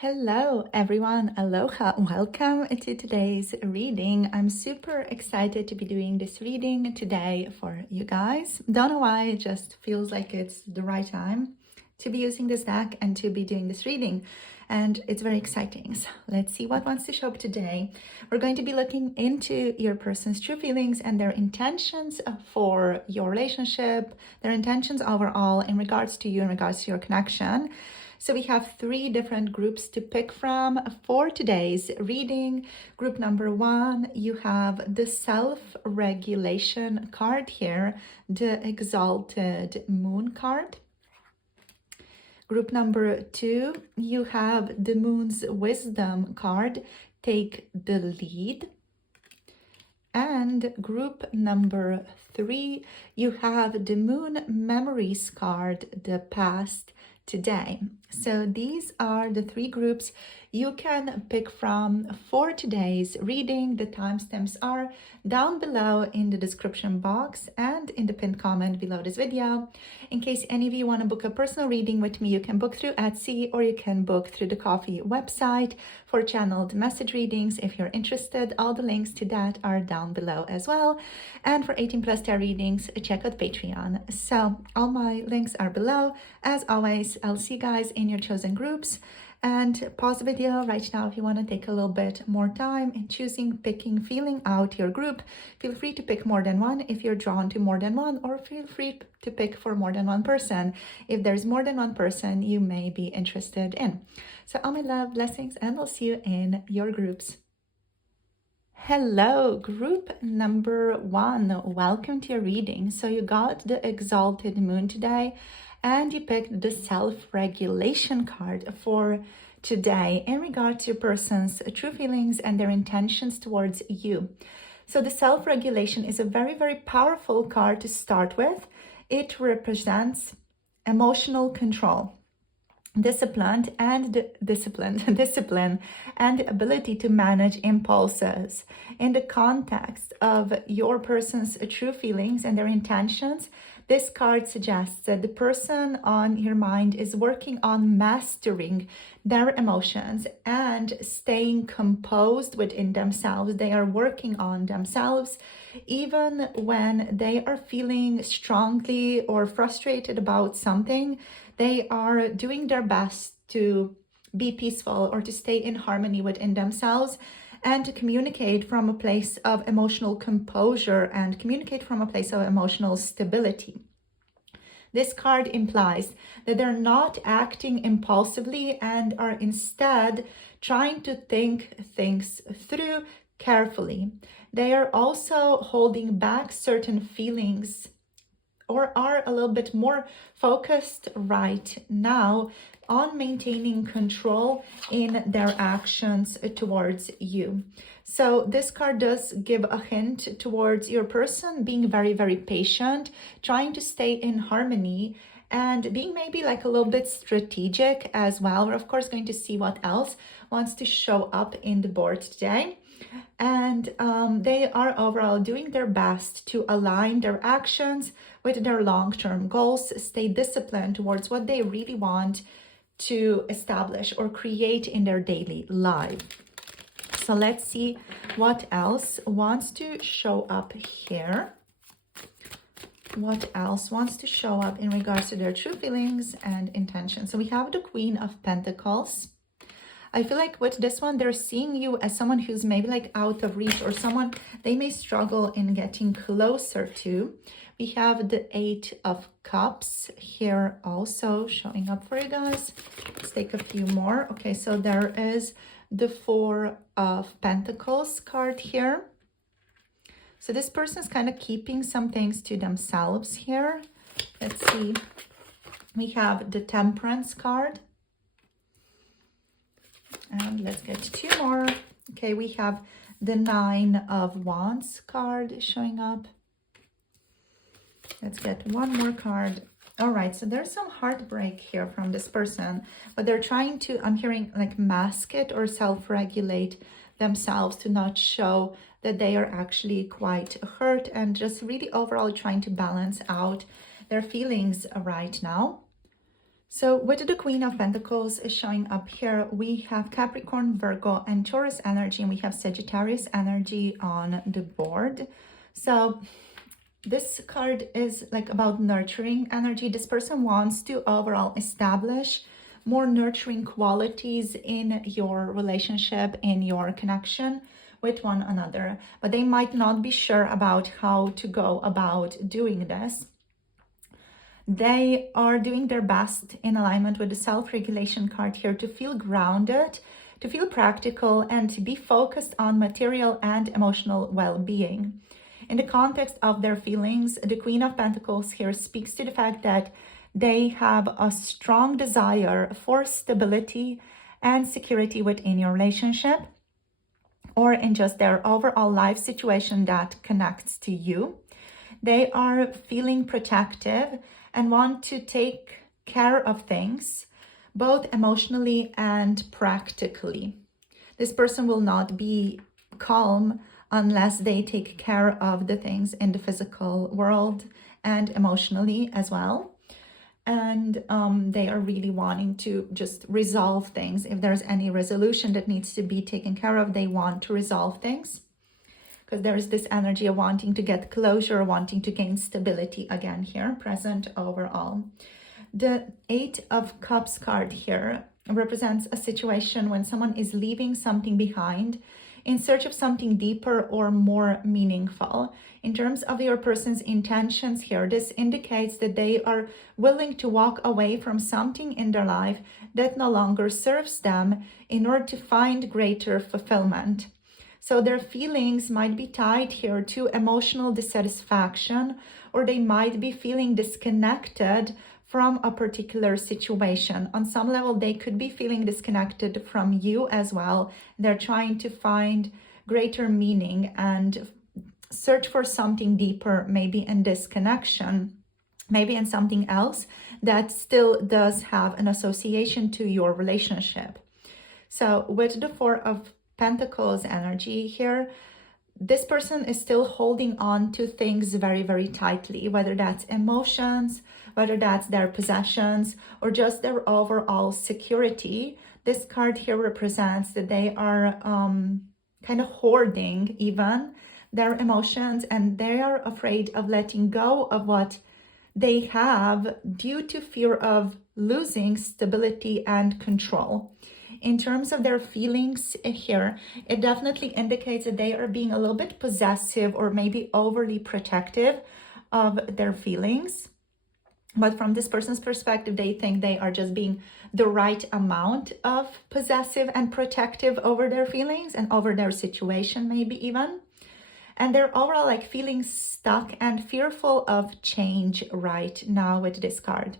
Hello everyone, aloha, welcome to today's reading. I'm super excited to be doing this reading today for you guys. Don't know why, it just feels like it's the right time to be using this deck and to be doing this reading. And it's very exciting. So let's see what wants to show up today. We're going to be looking into your person's true feelings and their intentions for your relationship, their intentions overall in regards to you, in regards to your connection. So we have three different groups to pick from for today's reading. Group number one, you have the self-regulation card here, the exalted moon card. Group number two, you have the moon's wisdom card, take the lead. And group number three, you have the moon memories card, the past today. So these are the three groups you can pick from for today's reading. The timestamps are down below in the description box and in the pinned comment below this video. In case any of you want to book a personal reading with me, you can book through Etsy or you can book through the Coffee website for channeled message readings. If you're interested, all the links to that are down below as well. And for 18+ tarot readings, check out Patreon. So all my links are below. As always, I'll see you guys in your chosen groups. And pause the video right now if you want to take a little bit more time in choosing, picking, feeling out your group. Feel free to pick more than one if you're drawn to more than one, or feel free to pick for more than one person if there's more than one person you may be interested in. So all my love, blessings, and I'll see you in your groups. Hello, group number one. Welcome to your reading. So you got the exalted moon today, and you picked the self-regulation card for today in regard to your person's true feelings and their intentions towards you. So the self-regulation is a very, very powerful card to start with. It represents emotional control, discipline and the ability to manage impulses. In the context of your person's true feelings and their intentions, this card suggests that the person on your mind is working on mastering their emotions and staying composed within themselves. They are working on themselves even when they are feeling strongly or frustrated about something. They are doing their best to be peaceful or to stay in harmony within themselves and to communicate from a place of emotional composure and communicate from a place of emotional stability. This card implies that they're not acting impulsively and are instead trying to think things through carefully. They are also holding back certain feelings or are a little bit more focused right now on maintaining control in their actions towards you. So this card does give a hint towards your person being very, very patient, trying to stay in harmony and being maybe like a little bit strategic as well. We're of course going to see what else wants to show up in the board today. And they are overall doing their best to align their actions with their long-term goals, stay disciplined towards what they really want to establish or create in their daily life. So let's see what else wants to show up here. What else wants to show up in regards to their true feelings and intentions? So we have the Queen of Pentacles. I feel like with this one, they're seeing you as someone who's maybe like out of reach or someone they may struggle in getting closer to. We have the Eight of Cups here also showing up for you guys. Let's take a few more. Okay, so there is the Four of Pentacles card here. So this person is kind of keeping some things to themselves here. Let's see. We have the Temperance card. And let's get two more. Okay, we have the Nine of Wands card showing up. Let's get one more card. All right, so there's some heartbreak here from this person, but they're trying to, I'm hearing like mask it or self-regulate themselves to not show that they are actually quite hurt and just really overall trying to balance out their feelings right now. So with the Queen of Pentacles is showing up here, we have Capricorn, Virgo, and Taurus energy, and we have Sagittarius energy on the board. So this card is like about nurturing energy. This person wants to overall establish more nurturing qualities in your relationship, in your connection with one another, but they might not be sure about how to go about doing this. They are doing their best in alignment with the self-regulation card here to feel grounded, to feel practical, and to be focused on material and emotional well-being. In the context of their feelings, the Queen of Pentacles here speaks to the fact that they have a strong desire for stability and security within your relationship or in just their overall life situation that connects to you. They are feeling protective and want to take care of things, both emotionally and practically. This person will not be calm unless they take care of the things in the physical world and emotionally as well. And they are really wanting to just resolve things. If there's any resolution that needs to be taken care of, they want to resolve things, because there is this energy of wanting to get closure, wanting to gain stability again here, present overall. The Eight of Cups card here represents a situation when someone is leaving something behind in search of something deeper or more meaningful. In terms of your person's intentions here, this indicates that they are willing to walk away from something in their life that no longer serves them in order to find greater fulfillment. So their feelings might be tied here to emotional dissatisfaction, or they might be feeling disconnected from a particular situation. On some level, they could be feeling disconnected from you as well. They're trying to find greater meaning and search for something deeper, maybe in this connection, maybe in something else that still does have an association to your relationship. So with the Four of Pentacles energy here, this person is still holding on to things very, very tightly, whether that's emotions, whether that's their possessions, or just their overall security. This card here represents that they are kind of hoarding even their emotions, and they are afraid of letting go of what they have due to fear of losing stability and control. In terms of their feelings here, it definitely indicates that they are being a little bit possessive or maybe overly protective of their feelings. But from this person's perspective, they think they are just being the right amount of possessive and protective over their feelings and over their situation, maybe even. And they're overall like feeling stuck and fearful of change right now with this card.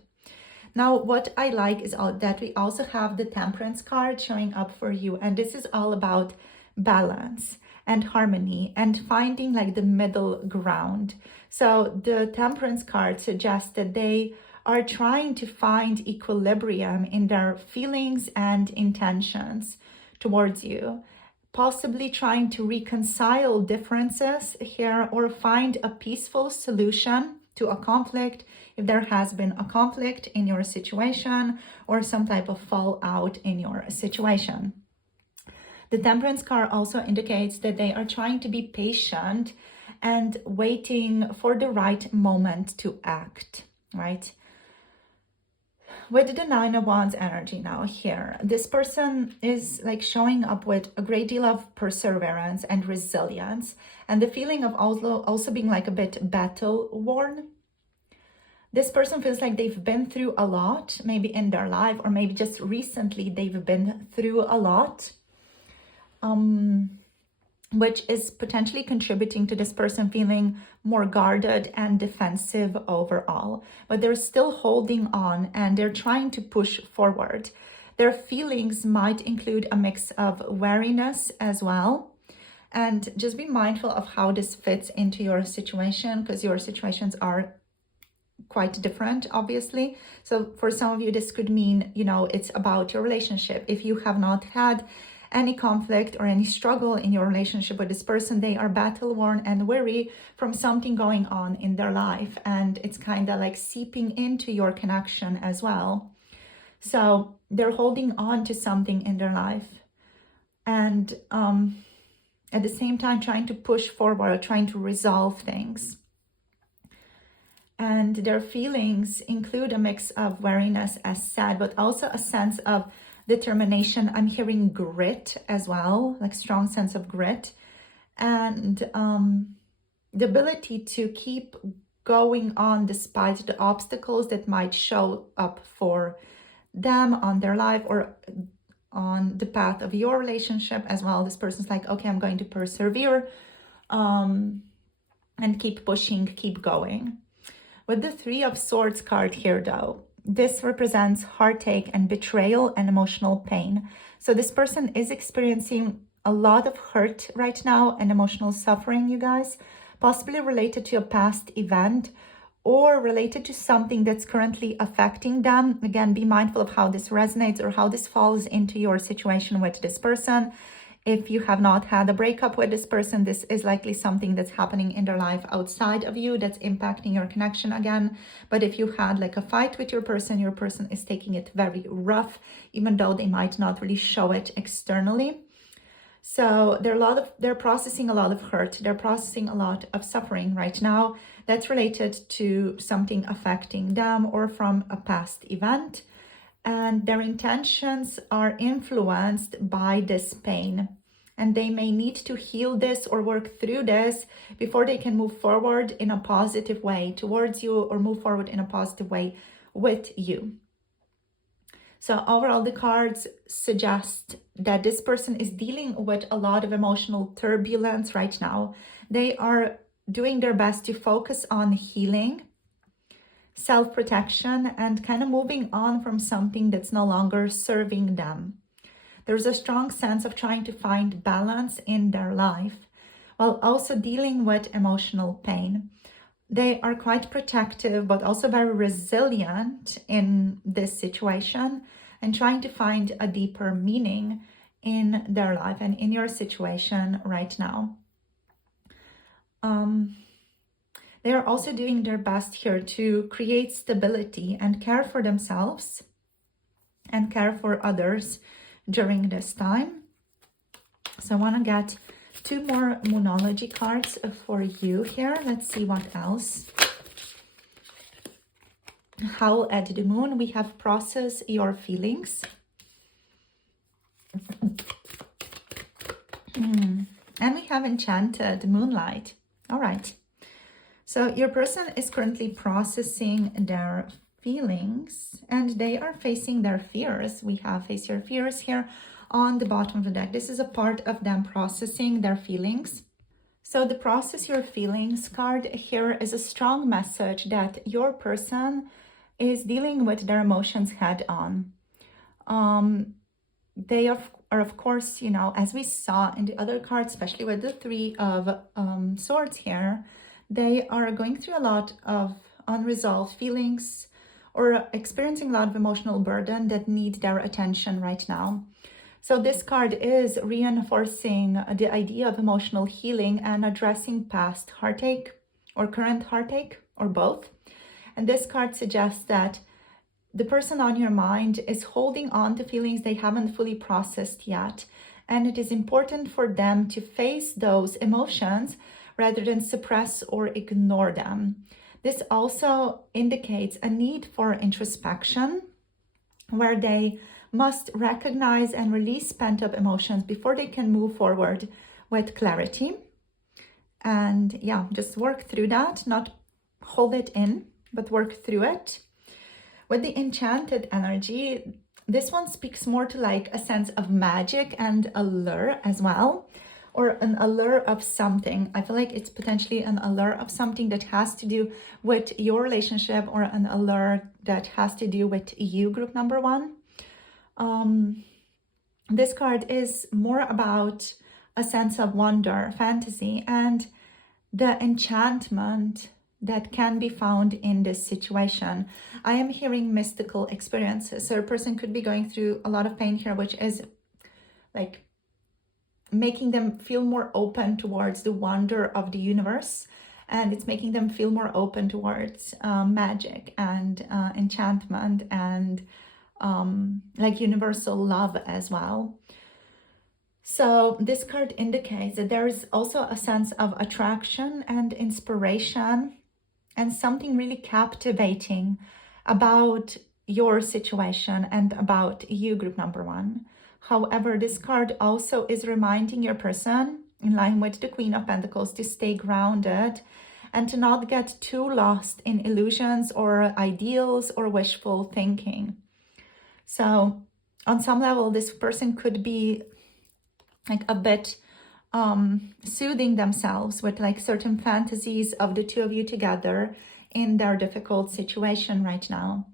Now, what I like is that we also have the Temperance card showing up for you. And this is all about balance and harmony and finding like the middle ground. So the Temperance card suggests that they are trying to find equilibrium in their feelings and intentions towards you, possibly trying to reconcile differences here or find a peaceful solution to a conflict, if there has been a conflict in your situation or some type of fallout in your situation. The Temperance card also indicates that they are trying to be patient and waiting for the right moment to act, right? With the Nine of Wands energy now here, this person is like showing up with a great deal of perseverance and resilience, and the feeling of also being like a bit battle worn. This person feels like they've been through a lot, maybe in their life, or maybe just recently they've been through a lot, which is potentially contributing to this person feeling more guarded and defensive overall. But they're still holding on and they're trying to push forward. Their feelings might include a mix of wariness as well. And just be mindful of how this fits into your situation, because your situations are quite different, obviously. So for some of you, this could mean, you know, it's about your relationship. If you have not had any conflict or any struggle in your relationship with this person, they are battle worn and weary from something going on in their life, and it's kind of like seeping into your connection as well. So they're holding on to something in their life, and at the same time trying to push forward, trying to resolve things. And their feelings include a mix of weariness, as said, but also a sense of determination. I'm hearing grit as well, like strong sense of grit, and the ability to keep going on despite the obstacles that might show up for them on their life or on the path of your relationship as well. This person's like, okay, I'm going to persevere and keep pushing, keep going. With the Three of Swords card here, though, this represents heartache and betrayal and emotional pain. So this person is experiencing a lot of hurt right now and emotional suffering, you guys, possibly related to a past event or related to something that's currently affecting them. Again, be mindful of how this resonates or how this falls into your situation with this person. If you have not had a breakup with this person, this is likely something that's happening in their life outside of you that's impacting your connection again. But if you had like a fight with your person is taking it very rough, even though they might not really show it externally. So they're processing a lot of hurt. They're processing a lot of suffering right now that's related to something affecting them or from a past event. And their intentions are influenced by this pain. And they may need to heal this or work through this before they can move forward in a positive way towards you or move forward in a positive way with you. So overall, the cards suggest that this person is dealing with a lot of emotional turbulence right now. They are doing their best to focus on healing, self-protection, and kind of moving on from something that's no longer serving them. There's a strong sense of trying to find balance in their life while also dealing with emotional pain. They are quite protective, but also very resilient in this situation and trying to find a deeper meaning in their life and in your situation right now. They are also doing their best here to create stability and care for themselves and care for others during this time. So I want to get 2 more Moonology cards for you here. Let's see what else. Howl at the Moon. We have process your feelings. And we have enchanted moonlight. All right. So your person is currently processing their feelings and they are facing their fears. We have face your fears here on the bottom of the deck. This is a part of them processing their feelings. So the process your feelings card here is a strong message that your person is dealing with their emotions head on. They are of course, you know, as we saw in the other cards, especially with the Three of Swords here, they are going through a lot of unresolved feelings or experiencing a lot of emotional burden that need their attention right now. So this card is reinforcing the idea of emotional healing and addressing past heartache or current heartache or both. And this card suggests that the person on your mind is holding on to feelings they haven't fully processed yet. And it is important for them to face those emotions rather than suppress or ignore them. This also indicates a need for introspection, where they must recognize and release pent-up emotions before they can move forward with clarity. And yeah, just work through that, not hold it in, but work through it. With the enchanted energy, this one speaks more to like a sense of magic and allure as well, or an allure of something. I feel like it's potentially an allure of something that has to do with your relationship or an allure that has to do with you, group number 1. This card is more about a sense of wonder, fantasy, and the enchantment that can be found in this situation. I am hearing mystical experiences. So a person could be going through a lot of pain here, which is like making them feel more open towards the wonder of the universe. And it's making them feel more open towards magic and enchantment and like universal love as well. So this card indicates that there is also a sense of attraction and inspiration and something really captivating about your situation and about you, group number one. However, this card also is reminding your person, in line with the Queen of Pentacles, to stay grounded and to not get too lost in illusions or ideals or wishful thinking. So on some level, this person could be like a bit soothing themselves with like certain fantasies of the two of you together in their difficult situation right now.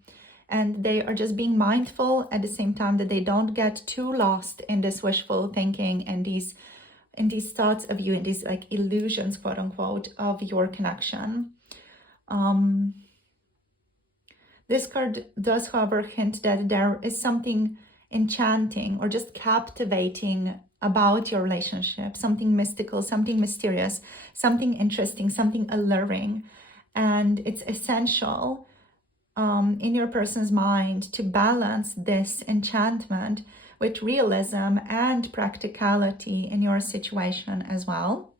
And they are just being mindful at the same time that they don't get too lost in this wishful thinking and these thoughts of you, and these like illusions, quote unquote, of your connection. This card does, however, hint that there is something enchanting or just captivating about your relationship, something mystical, something mysterious, something interesting, something alluring. And it's essential in your person's mind to balance this enchantment with realism and practicality in your situation as well.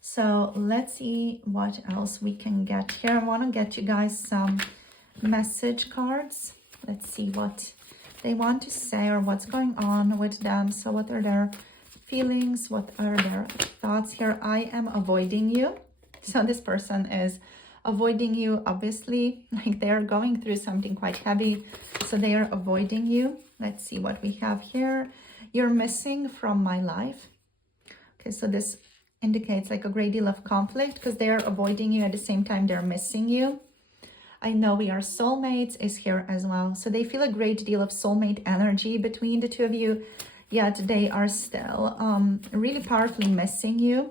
So let's see what else we can get here. I want to get you guys some message cards. Let's see what they want to say or what's going on with them. So what are their feelings? What are their thoughts here? I am avoiding you. So this person is avoiding you, obviously, like they are going through something quite heavy. So they are avoiding you. Let's see what we have here. You're missing from my life. Okay, so this indicates like a great deal of conflict because they are avoiding you at the same time they're missing you. I know we are soulmates is here as well. So they feel a great deal of soulmate energy between the two of you, yet they are still really powerfully missing you.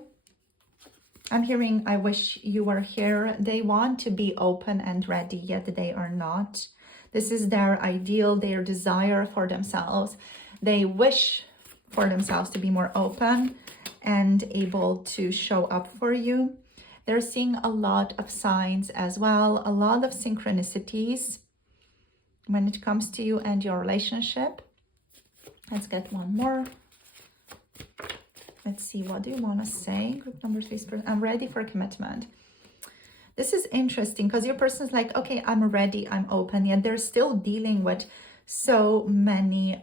I'm hearing, I wish you were here. They want to be open and ready, yet they are not. This is their ideal, their desire for themselves. They wish for themselves to be more open and able to show up for you. They're seeing a lot of signs as well, a lot of synchronicities when it comes to you and your relationship. Let's get one more. Let's see, what do you want to say? Group number 3, I'm ready for commitment. This is interesting because your person's like, okay, I'm ready, I'm open, yet they're still dealing with so many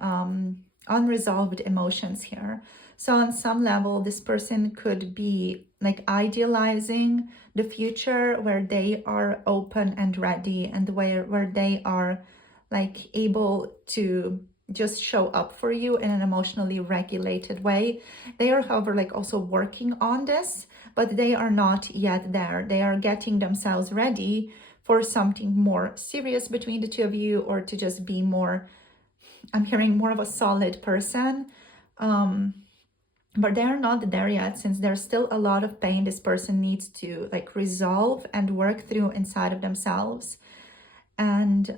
unresolved emotions here. So on some level, this person could be like idealizing the future where they are open and ready, and where they are like able to just show up for you in an emotionally regulated way. They are, however, like also working on this, but they are not yet there. They are getting themselves ready for something more serious between the two of you, or to just be more, I'm hearing more of a solid person. But they're not there yet, since there's still a lot of pain this person needs to like resolve and work through inside of themselves. And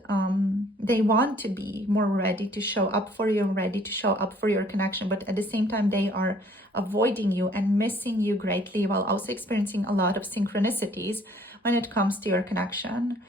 they want to be more ready to show up for you, ready to show up for your connection. But at the same time, they are avoiding you and missing you greatly, while also experiencing a lot of synchronicities when it comes to your connection.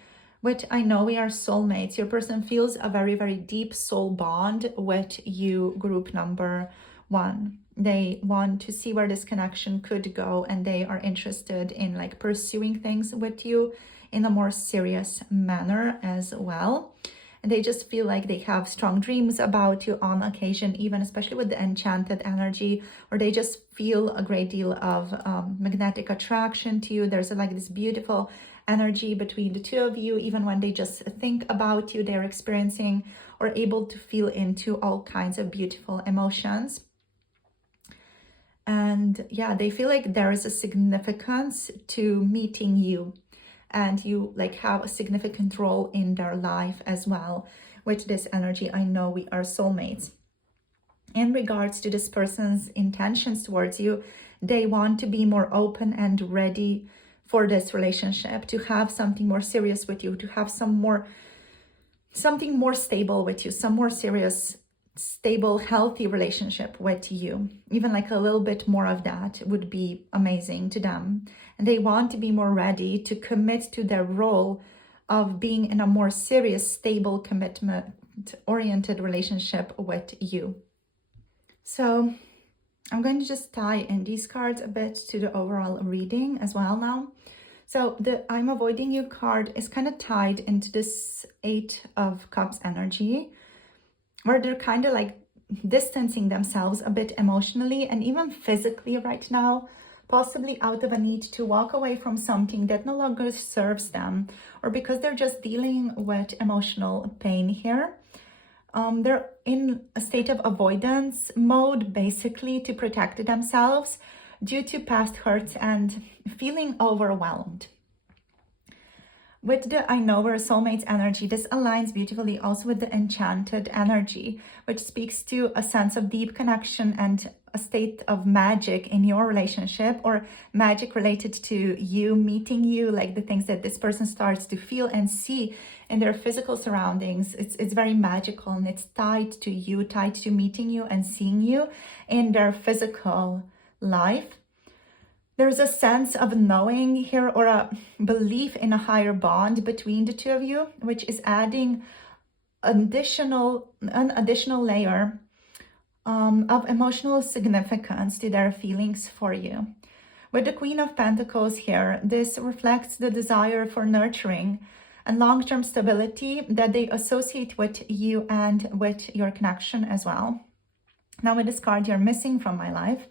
Which I know we are soulmates. Your person feels a very, very deep soul bond with you, group number 1. They want to see where this connection could go, and they are interested in like pursuing things with you in a more serious manner as well. And they just feel like they have strong dreams about you on occasion, even especially with the enchanted energy, or they just feel a great deal of magnetic attraction to you. There's like this beautiful energy between the two of you. Even when they just think about you, they're experiencing or able to feel into all kinds of beautiful emotions. And yeah, they feel like there is a significance to meeting you, and you like have a significant role in their life as well. With this energy, I know we are soulmates. In regards to this person's intentions towards you, they want to be more open and ready for this relationship, to have something more serious with you, to have something more stable with you, some more serious, stable, healthy relationship with you. Even like a little bit more of that would be amazing to them. And they want to be more ready to commit to their role of being in a more serious, stable, commitment-oriented relationship with you. So I'm going to just tie in these cards a bit to the overall reading as well now. So the I'm avoiding you card is kind of tied into this Eight of Cups energy, where they're kind of like distancing themselves a bit emotionally and even physically right now, possibly out of a need to walk away from something that no longer serves them, or because they're just dealing with emotional pain here. They're in a state of avoidance mode, basically to protect themselves due to past hurts and feeling overwhelmed. With the I know we're soulmates energy, this aligns beautifully also with the enchanted energy, which speaks to a sense of deep connection and a state of magic in your relationship, or magic related to you meeting you, like the things that this person starts to feel and see in their physical surroundings. It's very magical, and it's tied to you, tied to meeting you and seeing you in their physical life. There's a sense of knowing here, or a belief in a higher bond between the two of you, which is adding an additional layer of emotional significance to their feelings for you. With the Queen of Pentacles here, this reflects the desire for nurturing and long-term stability that they associate with you and with your connection as well. Now with this card, you're missing from my life,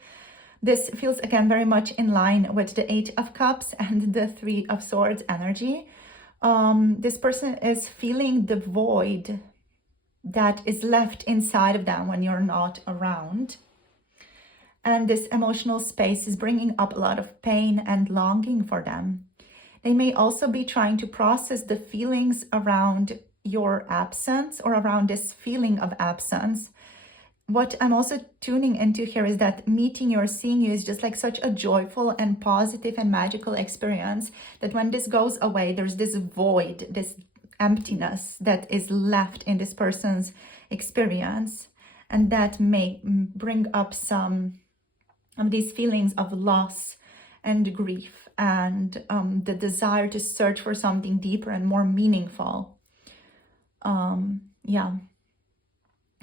this feels again very much in line with the Eight of Cups and the Three of Swords energy. This person is feeling the void that is left inside of them when you're not around. And this emotional space is bringing up a lot of pain and longing for them. They may also be trying to process the feelings around your absence, or around this feeling of absence. What I'm also tuning into here is that meeting you or seeing you is just like such a joyful and positive and magical experience, that when this goes away, there's this void, this emptiness that is left in this person's experience, and that may bring up some of these feelings of loss and grief, and the desire to search for something deeper and more meaningful. Yeah.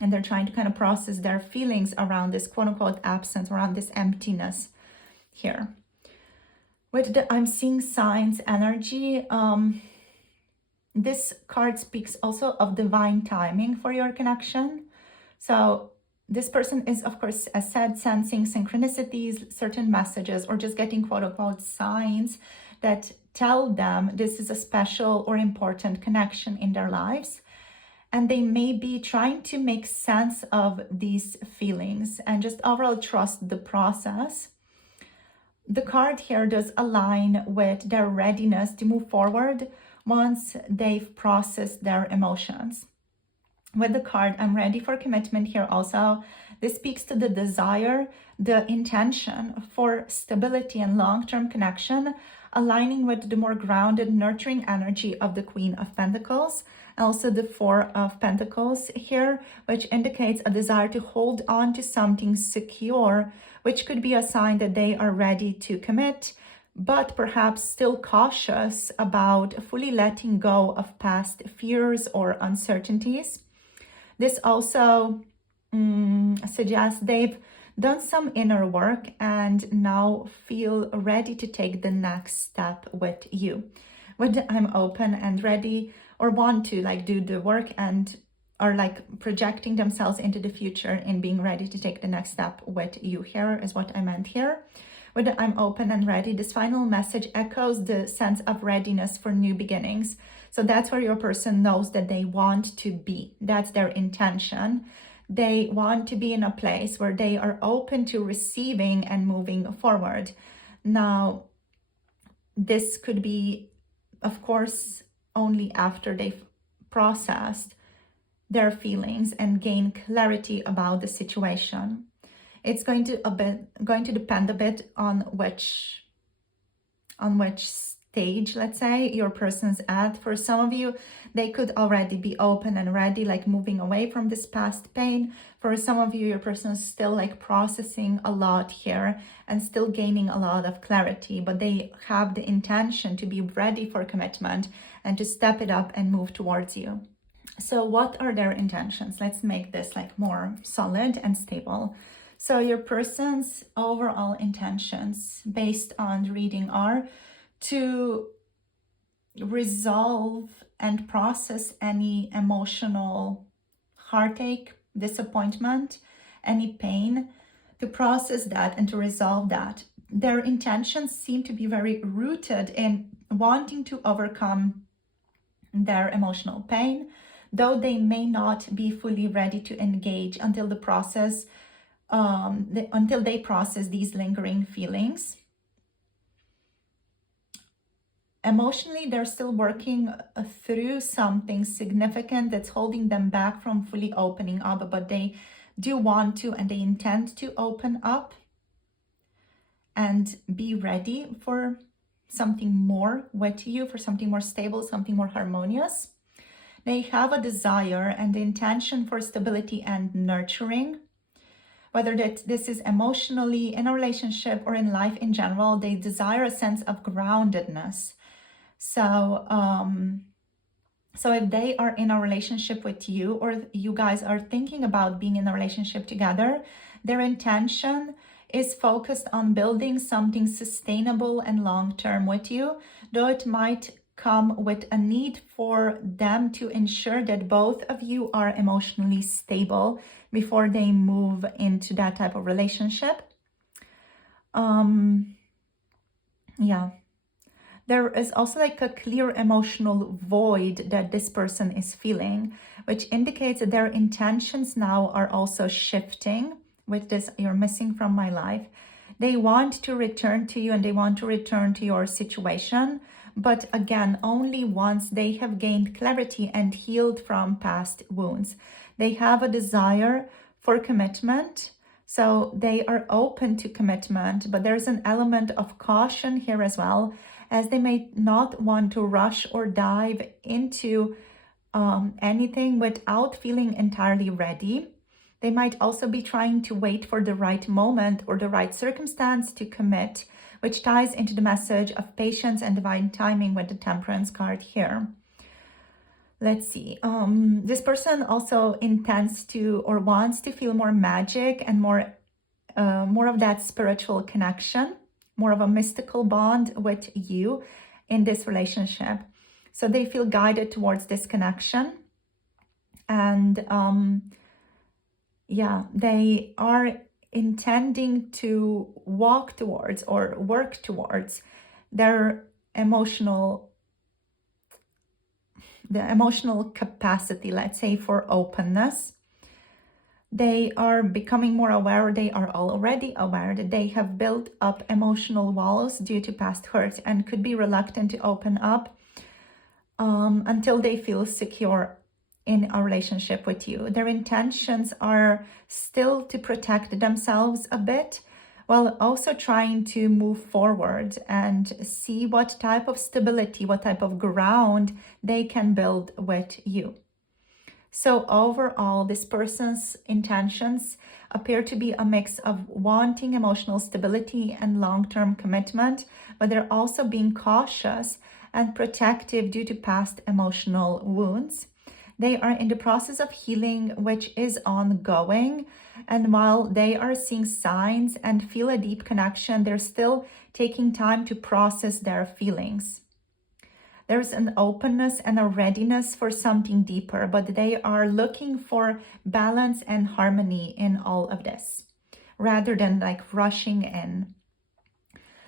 And they're trying to kind of process their feelings around this quote-unquote absence, around this emptiness here. With the I'm seeing signs energy, this card speaks also of divine timing for your connection. So this person is, of course, as said, sensing synchronicities, certain messages, or just getting quote-unquote signs that tell them this is a special or important connection in their lives. And they may be trying to make sense of these feelings and just overall trust the process. The card here does align with their readiness to move forward once they've processed their emotions. With the card, I'm ready for commitment here also. This speaks to the desire, the intention for stability and long-term connection, aligning with the more grounded, nurturing energy of the Queen of Pentacles. Also the Four of Pentacles here, which indicates a desire to hold on to something secure, which could be a sign that they are ready to commit, but perhaps still cautious about fully letting go of past fears or uncertainties. This also suggests they've done some inner work and now feel ready to take the next step with you. When I'm open and ready, or want to like do the work and are like projecting themselves into the future in being ready to take the next step with you here is what I meant here. When I'm open and ready, this final message echoes the sense of readiness for new beginnings. So that's where your person knows that they want to be. That's their intention. They want to be in a place where they are open to receiving and moving forward. Now, this could be, of course, only after they've processed their feelings and gain clarity about the situation. It's going to depend a bit on which stage, let's say, your person's at. For some of you, they could already be open and ready, like moving away from this past pain. For some of you, your person is still like processing a lot here and still gaining a lot of clarity, but they have the intention to be ready for commitment and to step it up and move towards you. So what are their intentions? Let's make this like more solid and stable. So your person's overall intentions based on the reading are to resolve and process any emotional heartache, disappointment, any pain, to process that and to resolve that. Their intentions seem to be very rooted in wanting to overcome their emotional pain, though they may not be fully ready to engage until the process until they process these lingering feelings. Emotionally, they're still working through something significant that's holding them back from fully opening up, but they do want to and they intend to open up and be ready for something more with you, for something more stable, something more harmonious. They have a desire and the intention for stability and nurturing. Whether this is emotionally, in a relationship, or in life in general, they desire a sense of groundedness. So if they are in a relationship with you, or you guys are thinking about being in a relationship together, their intention is focused on building something sustainable and long-term with you, though it might come with a need for them to ensure that both of you are emotionally stable before they move into that type of relationship. There is also like a clear emotional void that this person is feeling, which indicates that their intentions now are also shifting. With this, you're missing from my life. They want to return to you and they want to return to your situation. But again, only once they have gained clarity and healed from past wounds. They have a desire for commitment. So they are open to commitment, but there's an element of caution here as well, as they may not want to rush or dive into anything without feeling entirely ready. They might also be trying to wait for the right moment or the right circumstance to commit, which ties into the message of patience and divine timing with the Temperance card here. Let's see. This person also intends to or wants to feel more magic and more of that spiritual connection, more of a mystical bond with you in this relationship. So they feel guided towards this connection. And they are intending to walk towards or work towards their emotional capacity, let's say, for openness. They are becoming more aware, they are already aware that they have built up emotional walls due to past hurts and could be reluctant to open up until they feel secure in a relationship with you. Their intentions are still to protect themselves a bit, while also trying to move forward and see what type of stability, what type of ground they can build with you. So overall, this person's intentions appear to be a mix of wanting emotional stability and long-term commitment, but they're also being cautious and protective due to past emotional wounds. They are in the process of healing, which is ongoing. And while they are seeing signs and feel a deep connection, they're still taking time to process their feelings. There's an openness and a readiness for something deeper, but they are looking for balance and harmony in all of this, rather than like rushing in.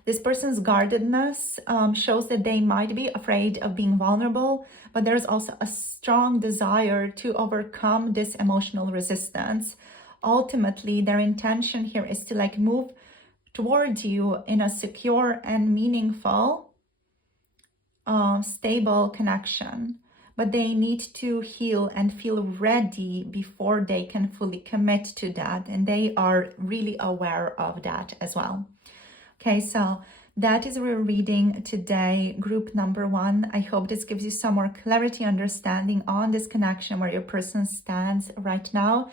This person's guardedness shows that they might be afraid of being vulnerable, but there's also a strong desire to overcome this emotional resistance. Ultimately, their intention here is to like move towards you in a secure and meaningful, stable connection. But they need to heal and feel ready before they can fully commit to that. And they are really aware of that as well. Okay, so That is our reading today, group number 1. I hope this gives you some more clarity, understanding on this connection where your person stands right now.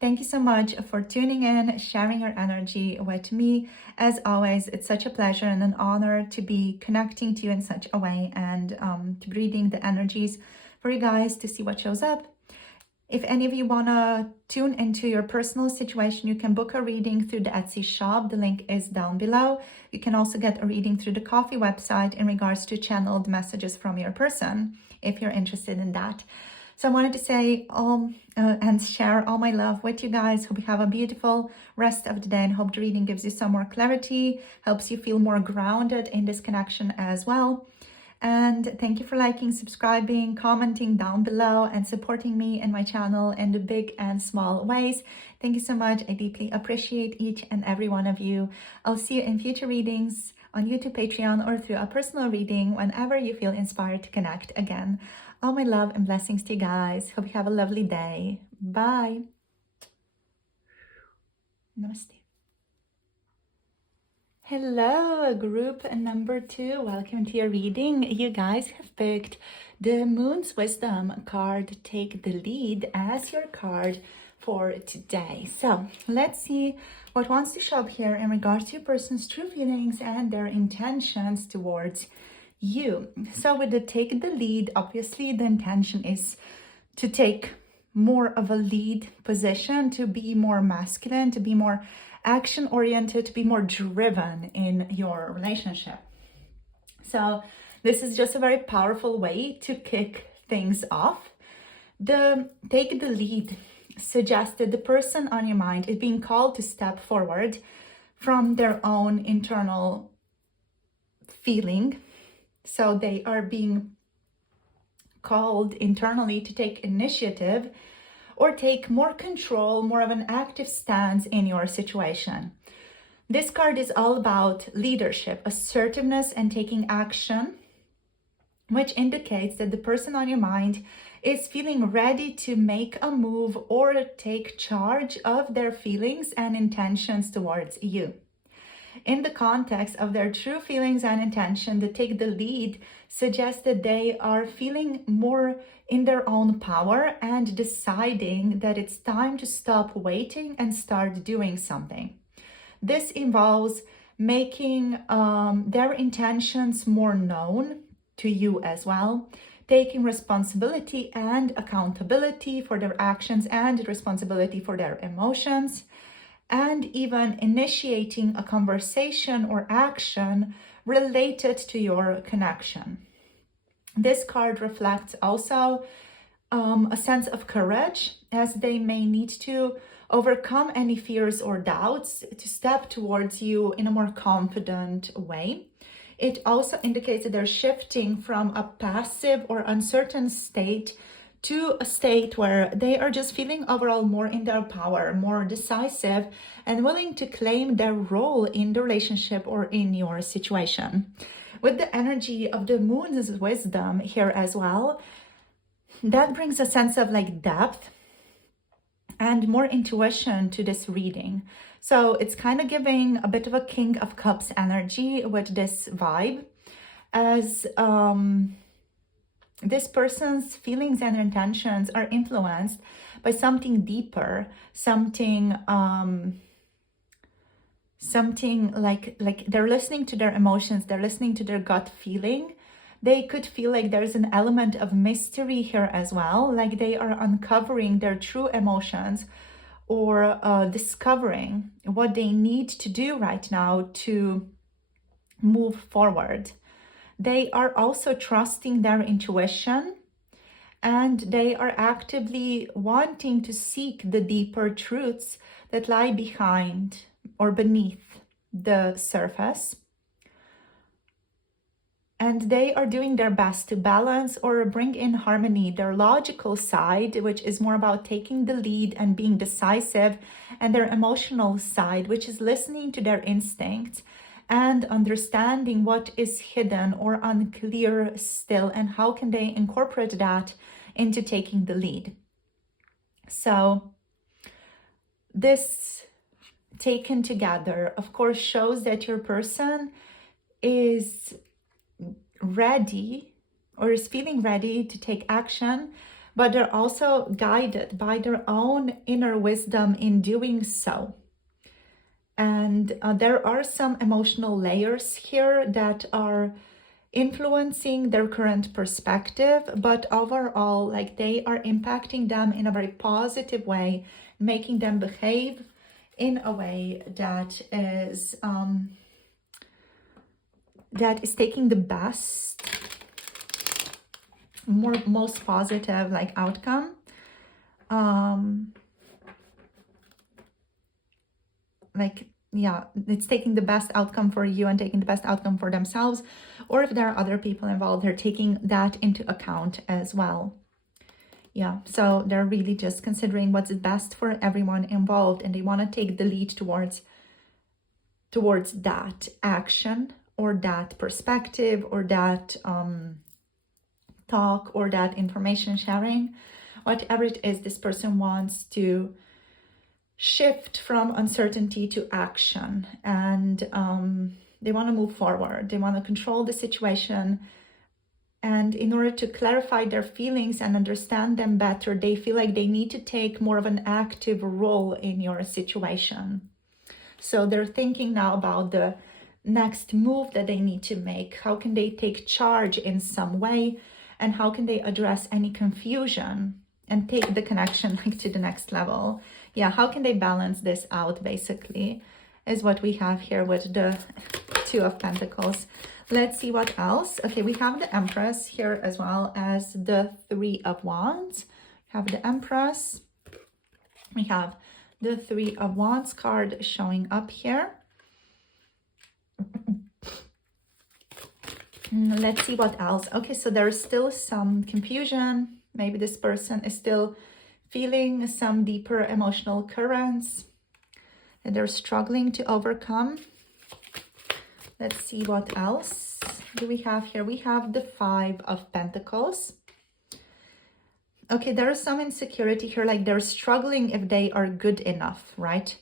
Thank you so much for tuning in, sharing your energy with me. As always, it's such a pleasure and an honor to be connecting to you in such a way and to be reading the energies for you guys to see what shows up. If any of you want to tune into your personal situation, you can book a reading through the Etsy shop. The link is down below. You can also get a reading through the Coffee website in regards to channeled messages from your person, if you're interested in that. So I wanted to say and share all my love with you guys. Hope you have a beautiful rest of the day and hope the reading gives you some more clarity, helps you feel more grounded in this connection as well. And thank you for liking, subscribing, commenting down below and supporting me and my channel in the big and small ways. Thank you so much. I deeply appreciate each and every one of you. I'll see you in future readings on YouTube, Patreon, or through a personal reading whenever you feel inspired to connect again. All my love and blessings to you guys. Hope you have a lovely day. Bye. Namaste. Hello, group number 2. Welcome to your reading. You guys have picked the Moon's Wisdom card, Take the Lead, as your card for today. So let's see what wants to show up here in regards to your person's true feelings and their intentions towards you. So with the Take the Lead, obviously the intention is to take more of a lead position, to be more masculine, to be more action-oriented, to be more driven in your relationship. So this is just a very powerful way to kick things off. The Take the Lead suggests that the person on your mind is being called to step forward from their own internal feeling. So they are being called internally to take initiative or take more control, more of an active stance in your situation. This card is all about leadership, assertiveness, and taking action, which indicates that the person on your mind is feeling ready to make a move or take charge of their feelings and intentions towards you. In the context of their true feelings and intention, the Take the Lead suggests that they are feeling more in their own power and deciding that it's time to stop waiting and start doing something. This involves making their intentions more known to you as well, taking responsibility and accountability for their actions and responsibility for their emotions, and even initiating a conversation or action related to your connection. This card reflects also a sense of courage, as they may need to overcome any fears or doubts to step towards you in a more confident way. It also indicates that they're shifting from a passive or uncertain state to a state where they are just feeling overall more in their power, more decisive, and willing to claim their role in the relationship or in your situation. With the energy of the Moon's Wisdom here as well, that brings a sense of like depth and more intuition to this reading. So it's kind of giving a bit of a King of Cups energy with this vibe, as this person's feelings and intentions are influenced by something deeper, something like they're listening to their emotions, they're listening to their gut feeling. They could feel like there's an element of mystery here as well, like they are uncovering their true emotions or discovering what they need to do right now to move forward. They are also trusting their intuition, and they are actively wanting to seek the deeper truths that lie behind or beneath the surface. And they are doing their best to balance or bring in harmony their logical side, which is more about taking the lead and being decisive, and their emotional side, which is listening to their instincts and understanding what is hidden or unclear still, and how can they incorporate that into taking the lead. So this taken together, of course, shows that your person is ready or is feeling ready to take action, but they're also guided by their own inner wisdom in doing so. And there are some emotional layers here that are influencing their current perspective, but overall, like, they are impacting them in a very positive way, making them behave in a way that is taking the best, most positive like outcome. It's taking the best outcome for you and taking the best outcome for themselves. Or if there are other people involved, they're taking that into account as well. Yeah, so they're really just considering what's best for everyone involved, and they want to take the lead towards that action or that perspective or that talk or that information sharing. Whatever it is, this person wants to shift from uncertainty to action, and they want to move forward. They want to control the situation, and in order to clarify their feelings and understand them better, they feel like they need to take more of an active role in your situation. So they're thinking now about the next move that they need to make. How can they take charge in some way, and how can they address any confusion and take the connection like to the next level? Yeah, how can they balance this out, basically, is what we have here with the Two of Pentacles. Let's see what else. Okay, we have the Empress here as well as the Three of Wands. We have the Empress. We have the Three of Wands card showing up here. Let's see what else. Okay, so there's still some confusion. Maybe this person is still feeling some deeper emotional currents that they're struggling to overcome. Let's see what else do we have here. We have the Five of Pentacles. Okay, there is some insecurity here, like they're struggling if they are good enough, right?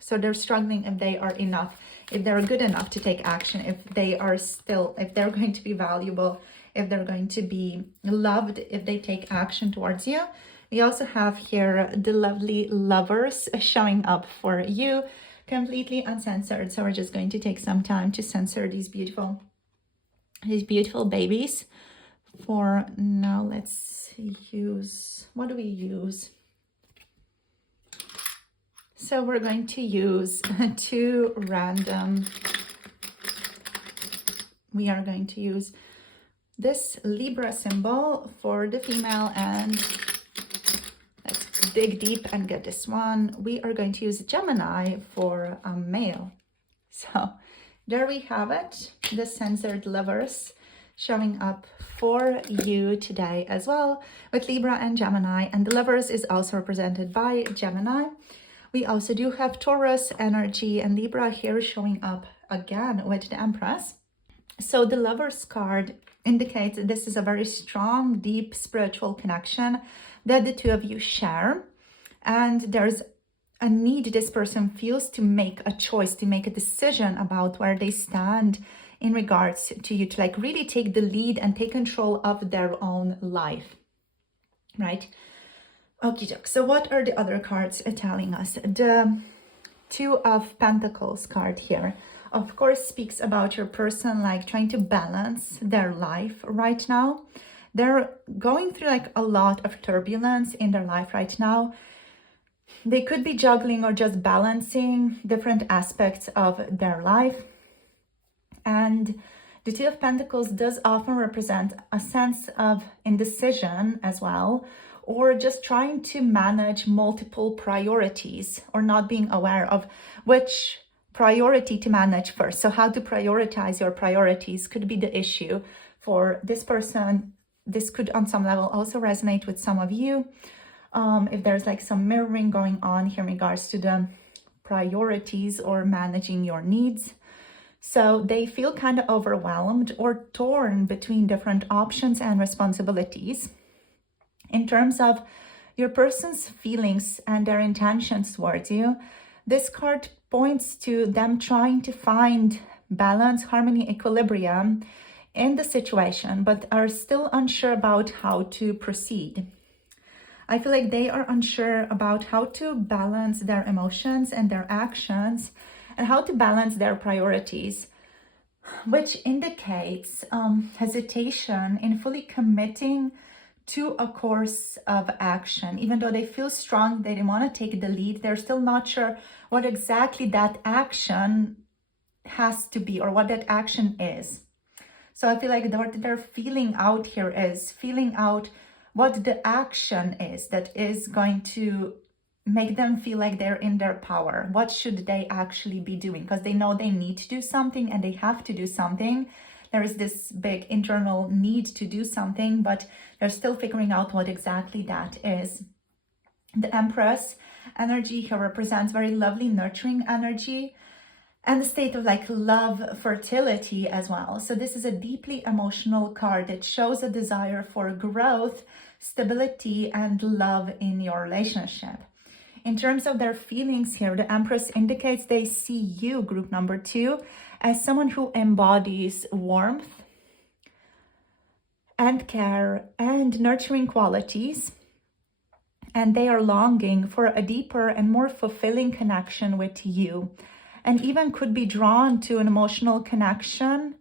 So they're struggling if they are enough, if they're good enough to take action, if they are still, if they're going to be valuable, if they're going to be loved, if they take action towards you. We also have here the lovely Lovers showing up for you, completely uncensored. So we're just going to take some time to censor these beautiful babies. For now, let's use, what do we use? So we're going to use two random, we are going to use this Libra symbol for the female, and let's dig deep and get this one. We are going to use Gemini for a male. So there we have it, the censored Lovers showing up for you today as well with Libra and Gemini, and the Lovers is also represented by Gemini. We also do have Taurus energy and Libra here showing up again with the Empress. So the Lovers card indicates that this is a very strong, deep spiritual connection that the two of you share. And there's a need this person feels to make a choice, to make a decision about where they stand in regards to you, to like really take the lead and take control of their own life, right? Okay, so what are the other cards telling us? The Two of Pentacles card here, of course, speaks about your person like trying to balance their life right now. They're going through like a lot of turbulence in their life right now. They could be juggling or just balancing different aspects of their life. And the Two of Pentacles does often represent a sense of indecision as well, or just trying to manage multiple priorities or not being aware of which priority to manage first. So how to prioritize your priorities could be the issue for this person. This could on some level also resonate with some of you. If there's like some mirroring going on here in regards to the priorities or managing your needs. So they feel kind of overwhelmed or torn between different options and responsibilities. In terms of your person's feelings and their intentions towards you, this card points to them trying to find balance, harmony, equilibrium in the situation, but are still unsure about how to proceed. I feel like they are unsure about how to balance their emotions and their actions and how to balance their priorities, which indicates hesitation in fully committing to a course of action. Even though they feel strong, they want to take the lead, they're still not sure what exactly that action has to be or what that action is. So I feel like what they're feeling out here is feeling out what the action is that is going to make them feel like they're in their power. What should they actually be doing? Because they know they need to do something and they have to do something. There is this big internal need to do something, but they're still figuring out what exactly that is. The Empress energy here represents very lovely, nurturing energy and the state of like love, fertility as well. So this is a deeply emotional card that shows a desire for growth, stability, and love in your relationship. In terms of their feelings here, the Empress indicates they see you, group number 2, as someone who embodies warmth and care and nurturing qualities. And they are longing for a deeper and more fulfilling connection with you. And even could be drawn to an emotional connection,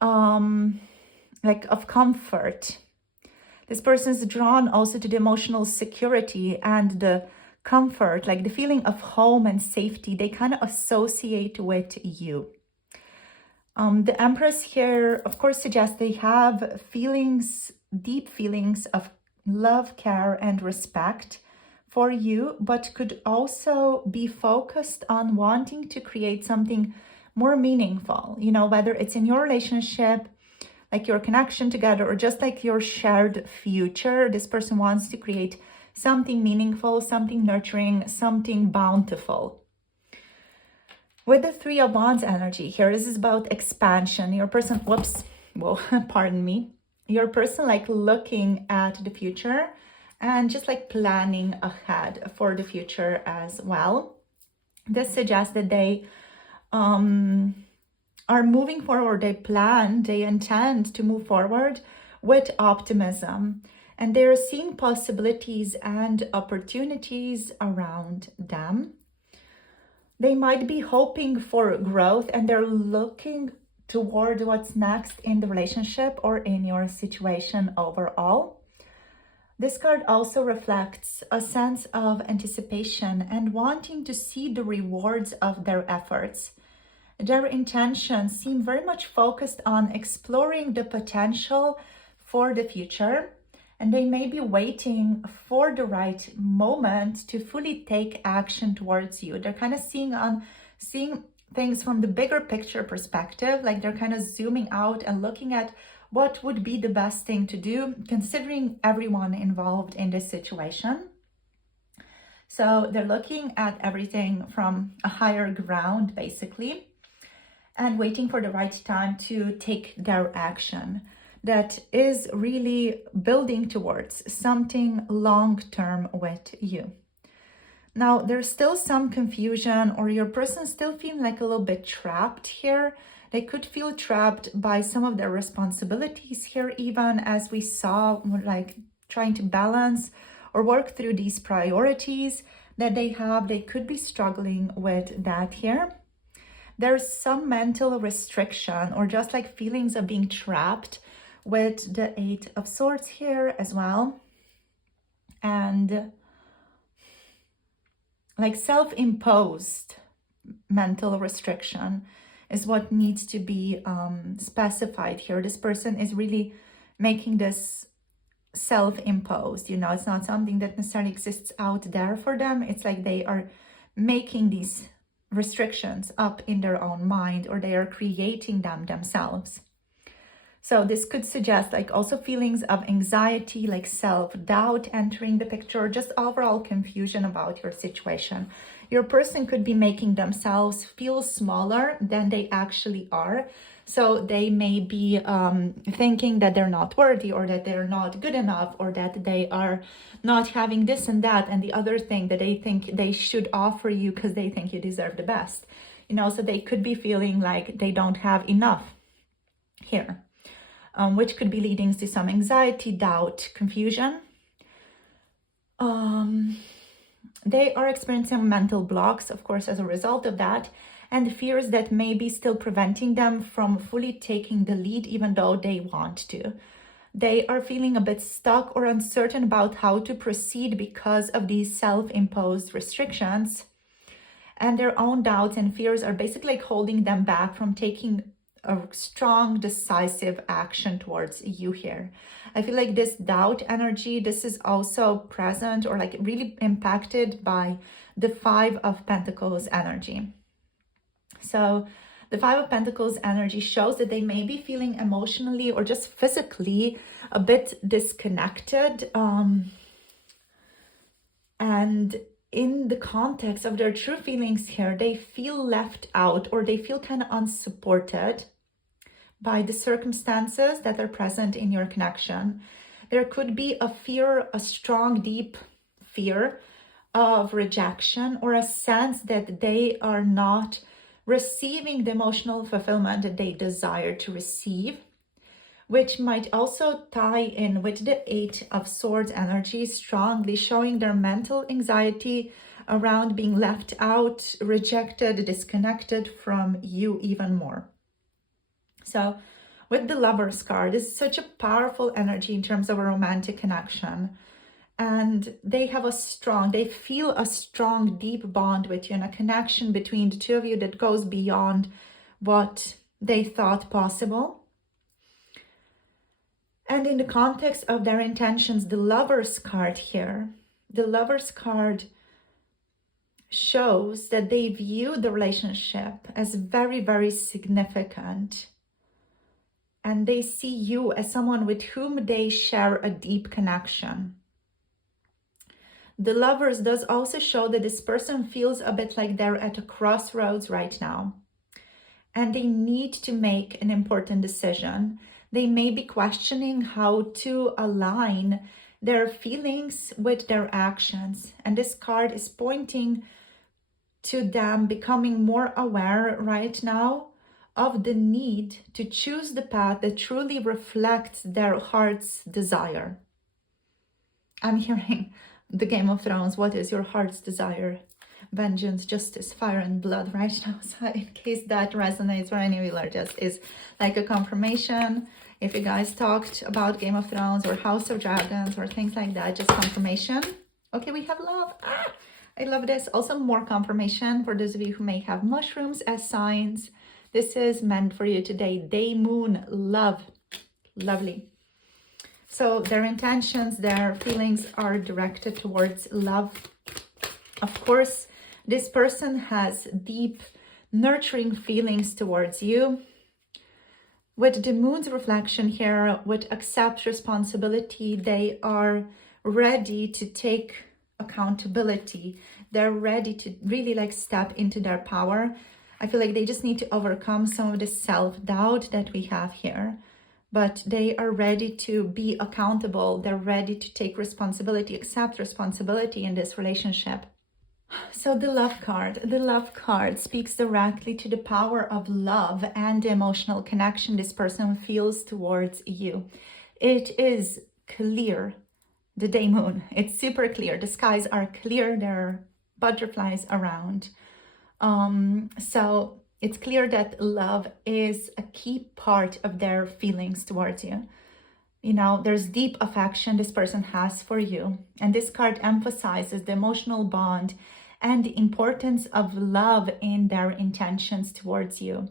like of comfort. This person is drawn also to the emotional security and the comfort, like the feeling of home and safety they kind of associate with you. The Empress here, of course, suggests they have feelings, deep feelings of love, care, and respect for you, but could also be focused on wanting to create something more meaningful, you know, whether it's in your relationship, like your connection together, or just like your shared future. This person wants to create something meaningful, something nurturing, something bountiful. With the Three of Wands energy here, this is about expansion. Your person, pardon me. Your person like looking at the future and just like planning ahead for the future as well. This suggests that they are moving forward, they intend to move forward with optimism. And they're seeing possibilities and opportunities around them. They might be hoping for growth and they're looking toward what's next in the relationship or in your situation overall. This card also reflects a sense of anticipation and wanting to see the rewards of their efforts. Their intentions seem very much focused on exploring the potential for the future, and they may be waiting for the right moment to fully take action towards you. They're kind of seeing things from the bigger picture perspective, like they're kind of zooming out and looking at what would be the best thing to do, considering everyone involved in this situation. So they're looking at everything from a higher ground, basically, and waiting for the right time to take their action that is really building towards something long-term with you. Now, there's still some confusion, or your person still feeling like a little bit trapped here. They could feel trapped by some of their responsibilities here, even as we saw, like trying to balance or work through these priorities that they have. They could be struggling with that here. There's some mental restriction or just like feelings of being trapped with the Eight of Swords here as well. And like self-imposed mental restriction is what needs to be specified here. This person is really making this self-imposed, you know, it's not something that necessarily exists out there for them. It's like they are making these restrictions up in their own mind, or they are creating them themselves. So this could suggest like also feelings of anxiety, like self-doubt entering the picture, just overall confusion about your situation. Your person could be making themselves feel smaller than they actually are. So they may be thinking that they're not worthy, or that they're not good enough, or that they are not having this and that and the other thing that they think they should offer you because they think you deserve the best. So they could be feeling like they don't have enough here, which could be leading to some anxiety, doubt, confusion. They are experiencing mental blocks, of course, as a result of that, and fears that may be still preventing them from fully taking the lead, even though they want to. They are feeling a bit stuck or uncertain about how to proceed because of these self-imposed restrictions. And their own doubts and fears are basically like holding them back from taking a strong, decisive action towards you here. I feel like this doubt energy, this is also present or like really impacted by the Five of Pentacles energy. So the Five of Pentacles energy shows that they may be feeling emotionally or just physically a bit disconnected. And in the context of their true feelings here, they feel left out or they feel kind of unsupported by the circumstances that are present in your connection. There could be a fear, a strong, deep fear of rejection, or a sense that they are not receiving the emotional fulfillment that they desire to receive, which might also tie in with the Eight of Swords energy, strongly showing their mental anxiety around being left out, rejected, disconnected from you even more. So with the Lover's card, this is such a powerful energy in terms of a romantic connection. And they feel a strong, deep bond with you, and a connection between the two of you that goes beyond what they thought possible. And in the context of their intentions, the Lover's card here, the Lover's card shows that they view the relationship as very, very significant. And they see you as someone with whom they share a deep connection. The Lovers does also show that this person feels a bit like they're at a crossroads right now, and they need to make an important decision. They may be questioning how to align their feelings with their actions. And this card is pointing to them becoming more aware right now of the need to choose the path that truly reflects their heart's desire. I'm hearing the Game of Thrones. What is your heart's desire? Vengeance, justice, fire, and blood right now. So in case that resonates for any of you, or just is like a confirmation. If you guys talked about Game of Thrones or House of Dragons or things like that, just confirmation. Okay, we have love. I love this. Also more confirmation for those of you who may have mushrooms as signs. This is meant for you today. Day, moon, love. Lovely. So their intentions, their feelings are directed towards love. Of course, this person has deep, nurturing feelings towards you. With the moon's reflection here, with accept responsibility, they are ready to take accountability. They're ready to really like step into their power. I feel like they just need to overcome some of the self-doubt that we have here. But they are ready to be accountable. They're ready to take responsibility, accept responsibility in this relationship. So the love card speaks directly to the power of love and the emotional connection this person feels towards you. It is clear, the day moon, it's super clear. The skies are clear, there are butterflies around. So it's clear that love is a key part of their feelings towards you. There's deep affection this person has for you. And this card emphasizes the emotional bond and the importance of love in their intentions towards you.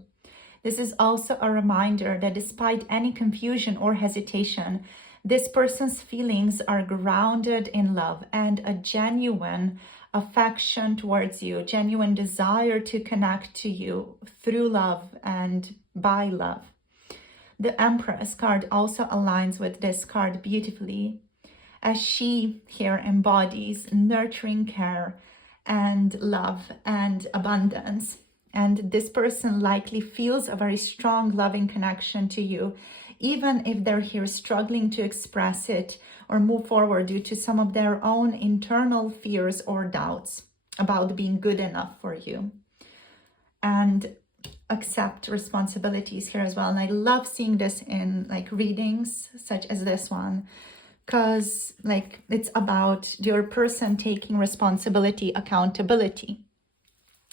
This is also a reminder that despite any confusion or hesitation, this person's feelings are grounded in love and a genuine affection towards you, genuine desire to connect to you through love and by love. The Empress card also aligns with this card beautifully, as she here embodies nurturing care and love and abundance. And this person likely feels a very strong, loving connection to you, even if they're here struggling to express it or move forward due to some of their own internal fears or doubts about being good enough for you. and accept responsibilities here as well. And I love seeing this in like readings such as this one, because like it's about your person taking responsibility, accountability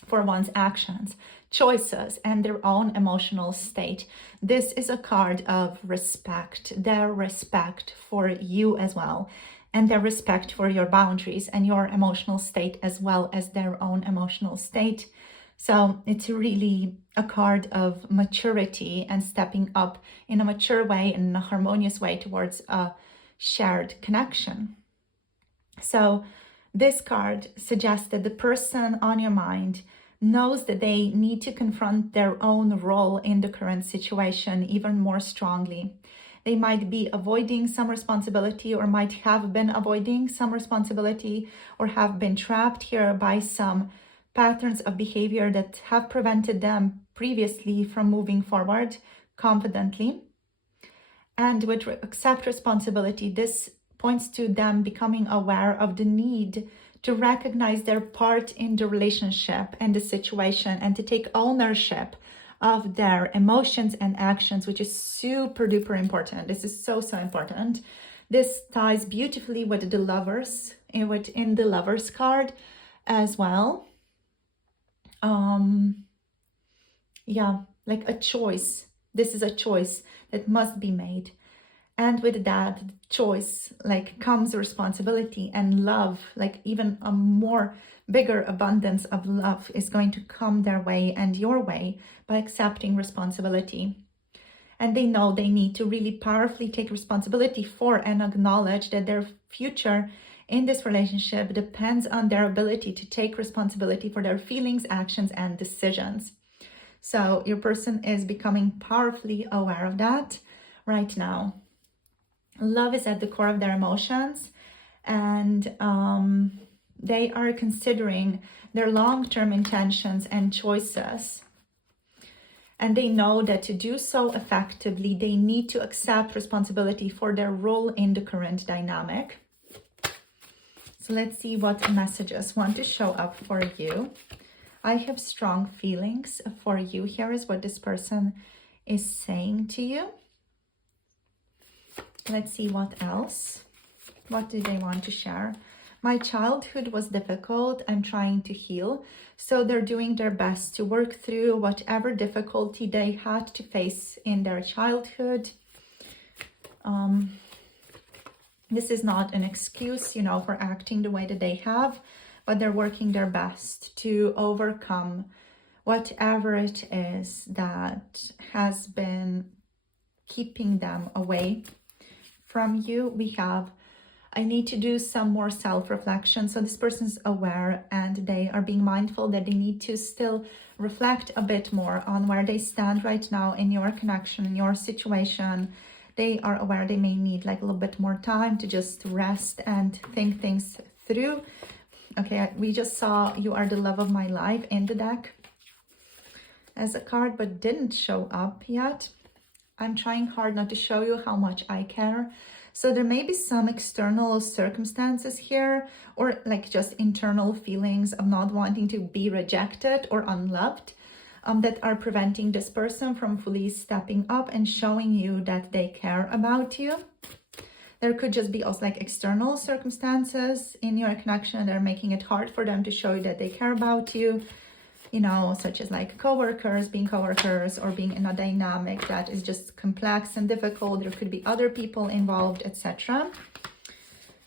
for one's actions, choices, and their own emotional state. This is a card of respect, their respect for you as well, and their respect for your boundaries and your emotional state, as well as their own emotional state. So it's really a card of maturity and stepping up in a mature way, in a harmonious way towards a shared connection. So this card suggests that the person on your mind knows that they need to confront their own role in the current situation even more strongly. They might be avoiding some responsibility, or might have been avoiding some responsibility, or have been trapped here by some patterns of behavior that have prevented them previously from moving forward confidently. And with accept responsibility, this points to them becoming aware of the need to recognize their part in the relationship and the situation, and to take ownership of their emotions and actions, which is super duper important. This is so important. This ties beautifully with the lovers, within the lovers card as well. Yeah, like a choice. This is a choice that must be made. And with that choice, like, comes responsibility and love, like even a more bigger abundance of love is going to come their way and your way by accepting responsibility. And they know they need to really powerfully take responsibility for and acknowledge that their future in this relationship depends on their ability to take responsibility for their feelings, actions, and decisions. So your person is becoming powerfully aware of that right now. Love is at the core of their emotions, and they are considering their long-term intentions and choices. And they know that to do so effectively, they need to accept responsibility for their role in the current dynamic. So let's see what messages want to show up for you. I have strong feelings for you. Here is what this person is saying to you. Let's see what else. What do they want to share? My childhood was difficult. I'm trying to heal. So they're doing their best to work through whatever difficulty they had to face in their childhood. This is not an excuse, for acting the way that they have, but they're working their best to overcome whatever it is that has been keeping them away from you. We have, I need to do some more self-reflection. So this person's aware, and they are being mindful that they need to still reflect a bit more on where they stand right now in your connection, in your situation. They are aware they may need like a little bit more time to just rest and think things through. Okay, we just saw You Are the Love of My Life in the deck as a card, but didn't show up yet. I'm trying hard not to show you how much I care. So there may be some external circumstances here, or like just internal feelings of not wanting to be rejected or unloved, that are preventing this person from fully stepping up and showing you that they care about you. There could just be also like external circumstances in your connection that are making it hard for them to show you that they care about you. Such as like coworkers, being coworkers, or being in a dynamic that is just complex and difficult. There could be other people involved, etc.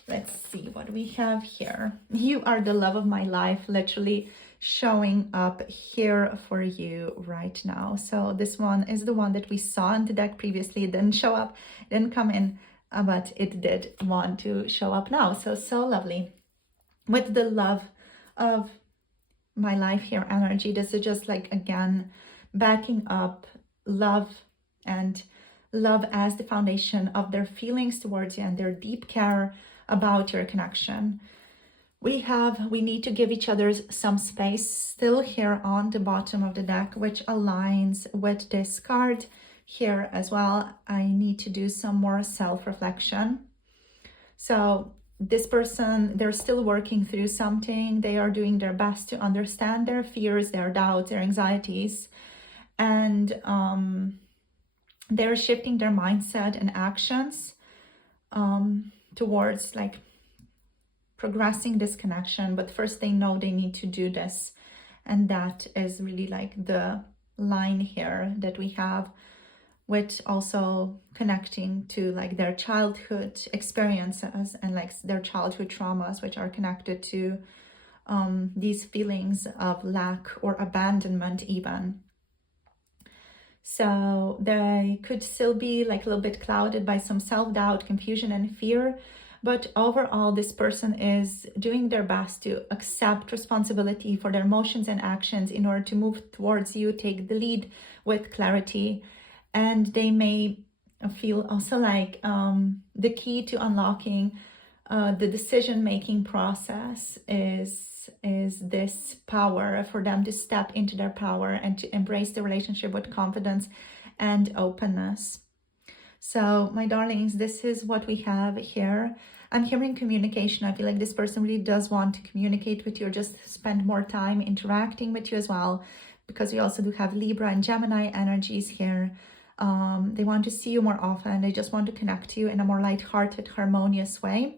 Let's see what we have here. You are the love of my life, literally showing up here for you right now. So this one is the one that we saw in the deck previously. It didn't show up, didn't come in, but it did want to show up now. So lovely. With the love of my life here energy, this is just like, again, backing up love, and love as the foundation of their feelings towards you and their deep care about your connection. We need to give each other some space still here on the bottom of the deck, which aligns with this card here as well. I need to do some more self-reflection. So this person, they're still working through something. They are doing their best to understand their fears, their doubts, their anxieties, and they're shifting their mindset and actions towards like progressing this connection. But first they know they need to do this, and that is really like the line here that we have, with also connecting to like their childhood experiences and like their childhood traumas, which are connected to these feelings of lack or abandonment even. So they could still be like a little bit clouded by some self-doubt, confusion, and fear. But overall, this person is doing their best to accept responsibility for their emotions and actions in order to move towards you, take the lead with clarity. And they may feel also like the key to unlocking the decision-making process is this power for them to step into their power and to embrace the relationship with confidence and openness. So my darlings, this is what we have here. I'm hearing communication. I feel like this person really does want to communicate with you or just spend more time interacting with you as well, because we also do have Libra and Gemini energies here. They want to see you more often. They just want to connect to you in a more lighthearted, harmonious way,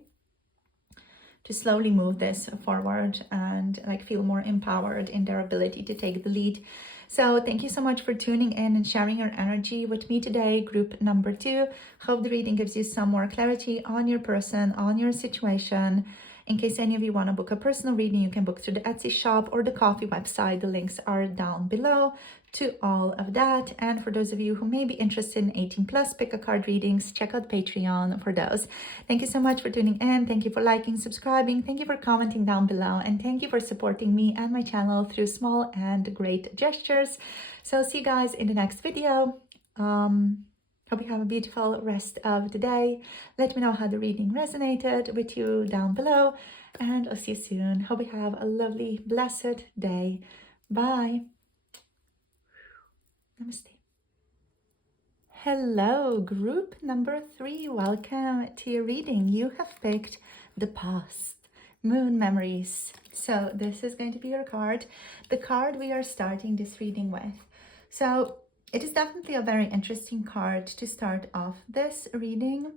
to slowly move this forward and like feel more empowered in their ability to take the lead. So thank you so much for tuning in and sharing your energy with me today, group number 2. Hope the reading gives you some more clarity on your person, on your situation. In case any of you want to book a personal reading, you can book through the Etsy shop or the Coffee website. The links are down below to all of that. And for those of you who may be interested in 18 plus pick a card readings, check out Patreon for those. Thank you so much for tuning in. Thank you for liking, subscribing. Thank you for commenting down below. And thank you for supporting me and my channel through small and great gestures. So see you guys in the next video. Hope you have a beautiful rest of the day. Let me know how the reading resonated with you down below. And I'll see you soon. Hope you have a lovely, blessed day. Bye. Namaste. Hello, group number 3. Welcome to your reading. You have picked the past, moon memories. So this is going to be your card, the card we are starting this reading with. So it is definitely a very interesting card to start off this reading,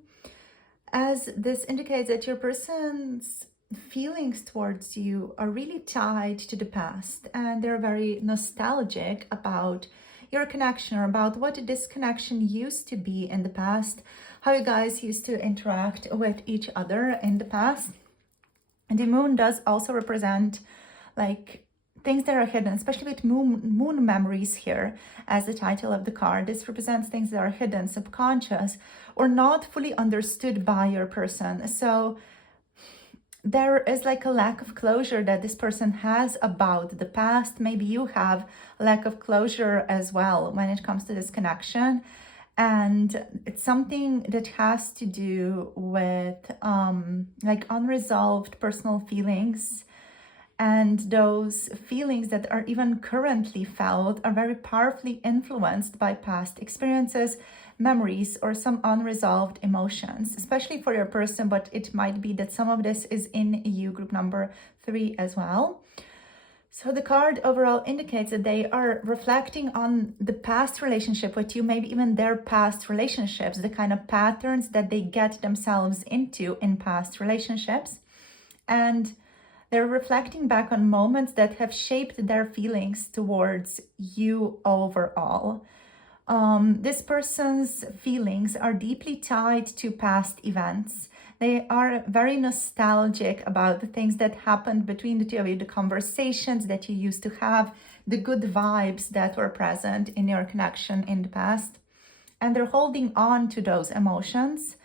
as this indicates that your person's feelings towards you are really tied to the past, and they're very nostalgic about your connection, or about what this connection used to be in the past, how you guys used to interact with each other in the past. And the moon does also represent like things that are hidden, especially with moon memories here as the title of the card. This represents things that are hidden, subconscious, or not fully understood by your person. So there is like a lack of closure that this person has about the past. Maybe you have a lack of closure as well when it comes to this connection. And it's something that has to do with like unresolved personal feelings. And those feelings that are even currently felt are very powerfully influenced by past experiences, memories, or some unresolved emotions, especially for your person, but it might be that some of this is in you, group number 3 as well. So the card overall indicates that they are reflecting on the past relationship with you, maybe even their past relationships, the kind of patterns that they get themselves into in past relationships. And they're reflecting back on moments that have shaped their feelings towards you overall. This person's feelings are deeply tied to past events. They are very nostalgic about the things that happened between the two of you, the conversations that you used to have, the good vibes that were present in your connection in the past. And they're holding on to those emotions.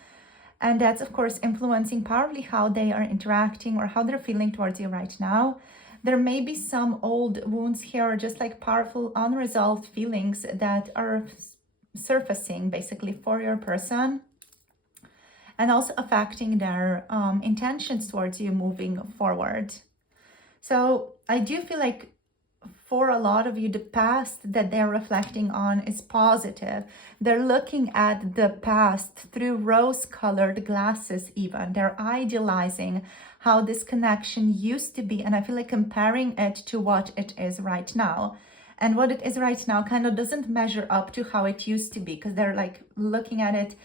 And that's, of course, influencing powerfully how they are interacting or how they're feeling towards you right now. There may be some old wounds here, or just like powerful unresolved feelings that are surfacing basically for your person, and also affecting their intentions towards you moving forward. So I do feel like for a lot of you, the past that they're reflecting on is positive. They're looking at the past through rose-colored glasses even. They're idealizing how this connection used to be, and I feel like comparing it to what it is right now. And what it is right now kind of doesn't measure up to how it used to be, because they're like looking at it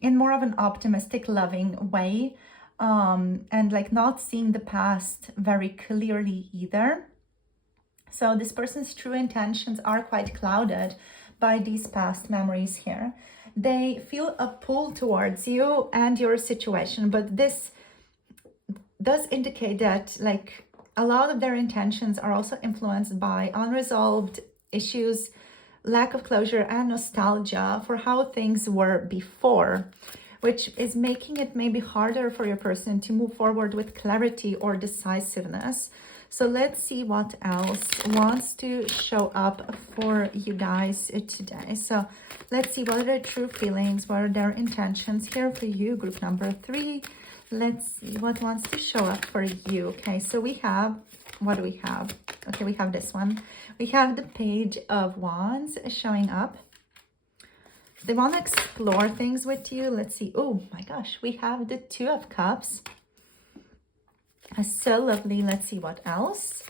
in more of an optimistic, loving way, and like not seeing the past very clearly either. So this person's true intentions are quite clouded by these past memories here. They feel a pull towards you and your situation, but this does indicate that like a lot of their intentions are also influenced by unresolved issues, lack of closure, and nostalgia for how things were before, which is making it maybe harder for your person to move forward with clarity or decisiveness. So let's see what else wants to show up for you guys today. So let's see what are their true feelings, what are their intentions here for you, group number 3. Let's see what wants to show up for you. Okay, so we have, what do we have? Okay, we have this one. We have the Page of Wands showing up. They want to explore things with you. Let's see. Oh my gosh, we have the Two of Cups. So lovely. Let's see what else.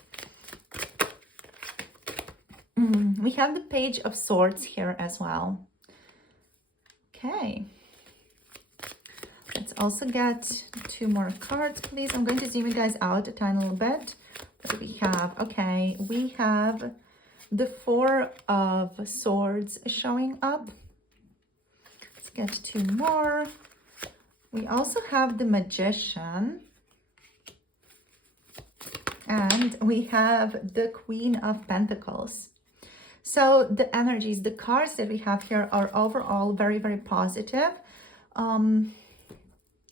We have the Page of Swords here as well. Okay. Let's also get 2 more cards, please. I'm going to zoom you guys out a tiny little bit. What do we have? Okay, we have the 4 of Swords showing up. Let's get 2 more. We also have the Magician. And we have the Queen of Pentacles. So the energies, the cards that we have here are overall very, very positive.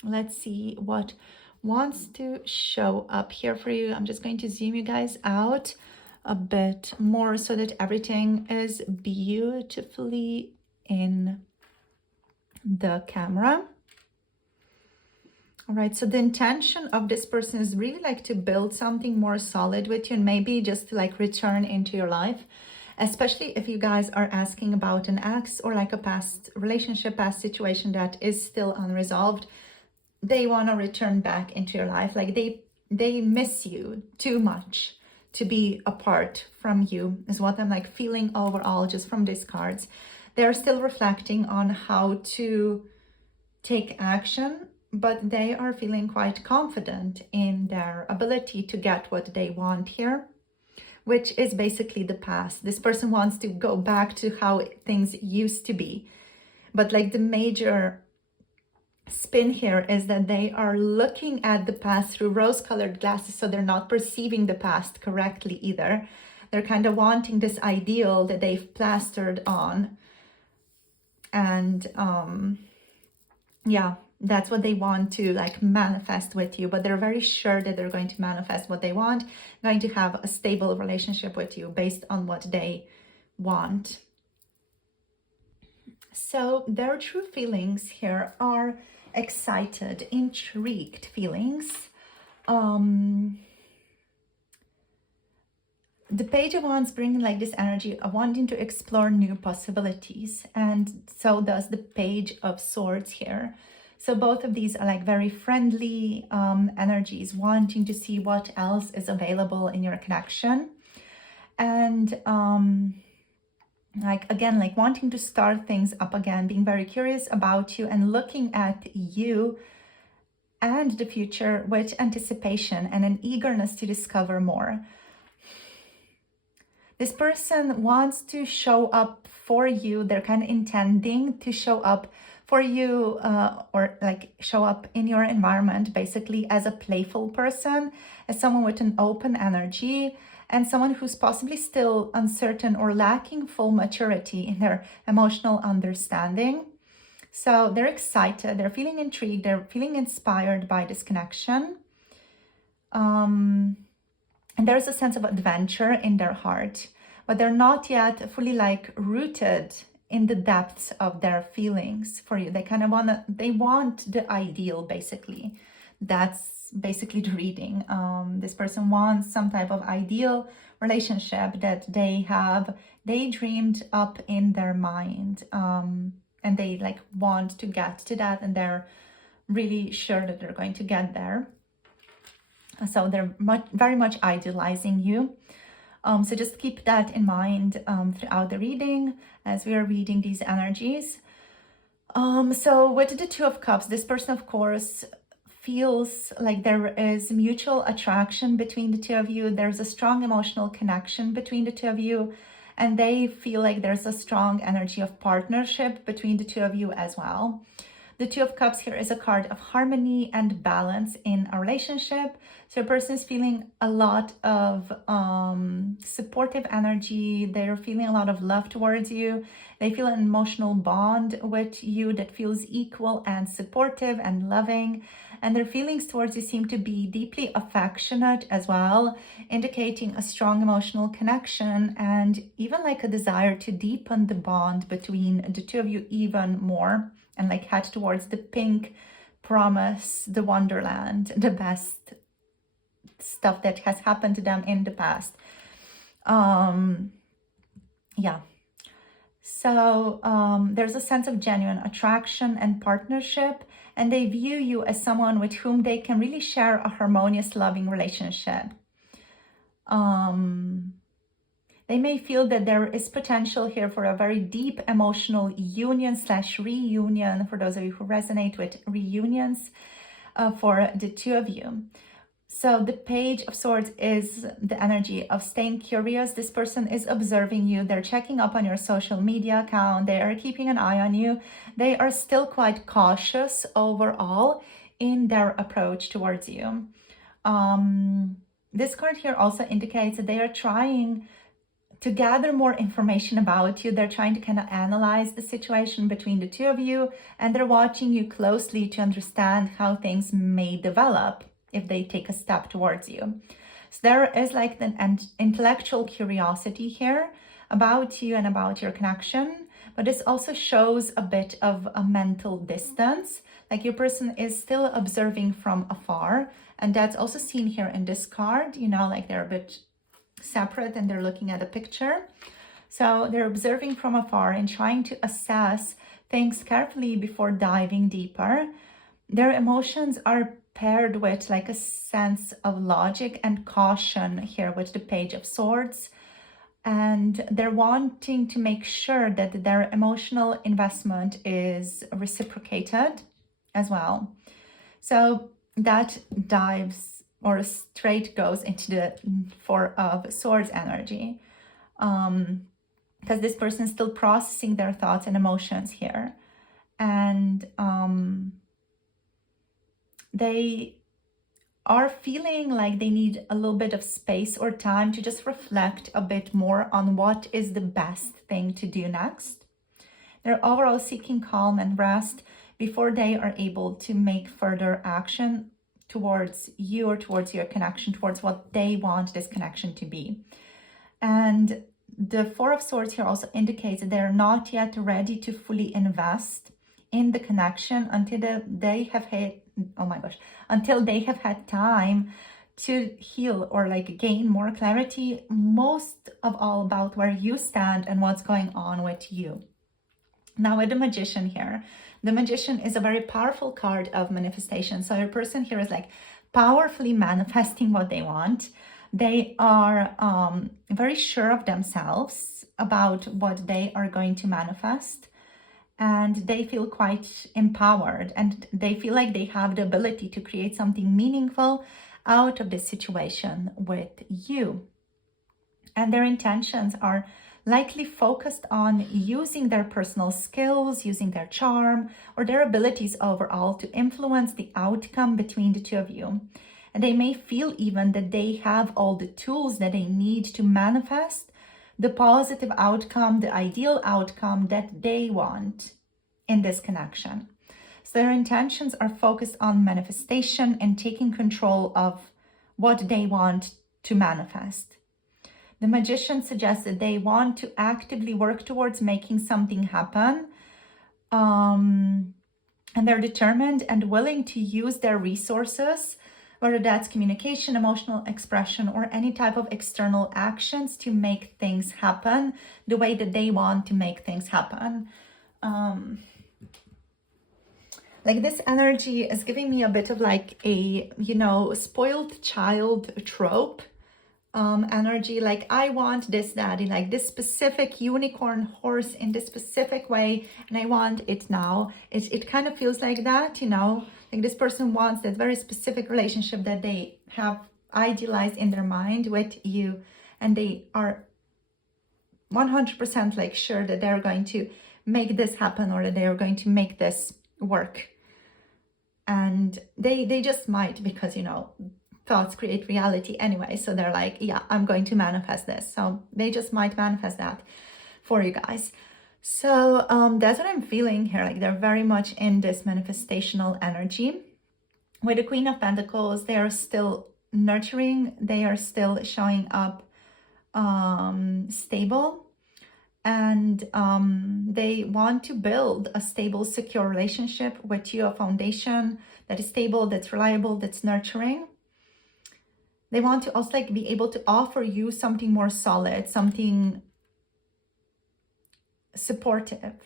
Let's see what wants to show up here for you. I'm just going to zoom you guys out a bit more so that everything is beautifully in the camera. All right, so the intention of this person is really like to build something more solid with you, and maybe just to like return into your life, especially if you guys are asking about an ex or like a past relationship, past situation that is still unresolved. They want to return back into your life. Like they miss you too much to be apart from you, is what I'm like feeling overall just from these cards. They're still reflecting on how to take action, but they are feeling quite confident in their ability to get what they want here, which is basically the past. This person wants to go back to how things used to be. But like the major spin here is that they are looking at the past through rose-colored glasses, so they're not perceiving the past correctly either. They're kind of wanting this ideal that they've plastered on. And yeah, that's what they want to like manifest with you, but they're very sure that they're going to manifest what they want, going to have a stable relationship with you based on what they want. So their true feelings here are excited, intrigued feelings. The Page of Wands bringing like this energy of wanting to explore new possibilities, and so does the Page of Swords here. So both of these are like very friendly energies, wanting to see what else is available in your connection. And like again, like wanting to start things up again, being very curious about you and looking at you and the future with anticipation and an eagerness to discover more. This person wants to show up for you. They're kind of intending to show up for you or like show up in your environment basically as a playful person, as someone with an open energy, and someone who's possibly still uncertain or lacking full maturity in their emotional understanding. So they're excited, they're feeling intrigued, they're feeling inspired by this connection. And there's a sense of adventure in their heart, but they're not yet fully like rooted in the depths of their feelings for you. They kind of want the ideal basically. That's basically the reading. This person wants some type of ideal relationship that they have daydreamed up in their mind. And they like want to get to that, and they're really sure that they're going to get there. So they're very much idealizing you. So just keep that in mind throughout the reading as we are reading these energies. So with the Two of Cups, this person, of course, feels like there is mutual attraction between the two of you. There's a strong emotional connection between the two of you, and they feel like there's a strong energy of partnership between the two of you as well. The Two of Cups here is a card of harmony and balance in a relationship. So a person is feeling a lot of supportive energy. They're feeling a lot of love towards you. They feel an emotional bond with you that feels equal and supportive and loving. And their feelings towards you seem to be deeply affectionate as well, indicating a strong emotional connection and even like a desire to deepen the bond between the two of you even more, and like head towards the pink promise, the wonderland, the best stuff that has happened to them in the past. Yeah. So there's a sense of genuine attraction and partnership, and they view you as someone with whom they can really share a harmonious, loving relationship. They may feel that there is potential here for a very deep emotional union / reunion, for those of you who resonate with reunions, for the two of you. So the Page of Swords is the energy of staying curious. This person is observing you. They're checking up on your social media account. They are keeping an eye on you. They are still quite cautious overall in their approach towards you. This card here also indicates that they are trying to gather more information about you. They're trying to kind of analyze the situation between the two of you, and they're watching you closely to understand how things may develop if they take a step towards you. So there is like an intellectual curiosity here about you and about your connection, but this also shows a bit of a mental distance. Like your person is still observing from afar, and that's also seen here in this card, you know, like they're a bit separate and they're looking at a picture. So they're observing from afar and trying to assess things carefully before diving deeper. Their emotions are paired with like a sense of logic and caution here with the Page of Swords, and they're wanting to make sure that their emotional investment is reciprocated as well. So that dives or straight goes into the Four of Swords energy, because this person is still processing their thoughts and emotions here, and they are feeling like they need a little bit of space or time to just reflect a bit more on what is the best thing to do next. They're overall seeking calm and rest before they are able to make further action towards you or towards your connection, towards what they want this connection to be. And the Four of Swords here also indicates that they're not yet ready to fully invest in the connection until they have had, until they have had time to heal or like gain more clarity, most of all about where you stand and what's going on with you. Now with the Magician here, the Magician is a very powerful card of manifestation. So your person here is like powerfully manifesting what they want. They are very sure of themselves about what they are going to manifest. And they feel quite empowered, and they feel like they have the ability to create something meaningful out of this situation with you. And their intentions are likely focused on using their personal skills, using their charm, or their abilities overall to influence the outcome between the two of you. And they may feel even that they have all the tools that they need to manifest the positive outcome, the ideal outcome that they want in this connection. So their intentions are focused on manifestation and taking control of what they want to manifest. The Magician suggests that they want to actively work towards making something happen. And they're determined and willing to use their resources whether that's communication, emotional expression, or any type of external actions to make things happen the way that they want to make things happen. Like this energy is giving me a bit of like a, you know, spoiled child trope energy. Like, I want this daddy, like this specific unicorn horse in this specific way, and I want it now. It kind of feels like that, you know, like this person wants that very specific relationship that they have idealized in their mind with you, and they are 100% like sure that they're going to make this happen, or that they're going to make this work. And they just might, because, you know, thoughts create reality anyway. So they're like, yeah, I'm going to manifest this. So they just might manifest that for you guys. So that's what I'm feeling here. Like, they're very much in this manifestational energy. With the Queen of Pentacles, they are still nurturing. They are still showing up stable. And they want to build a stable, secure relationship with you, a foundation that is stable, that's reliable, that's nurturing. They want to also like be able to offer you something more solid, something supportive,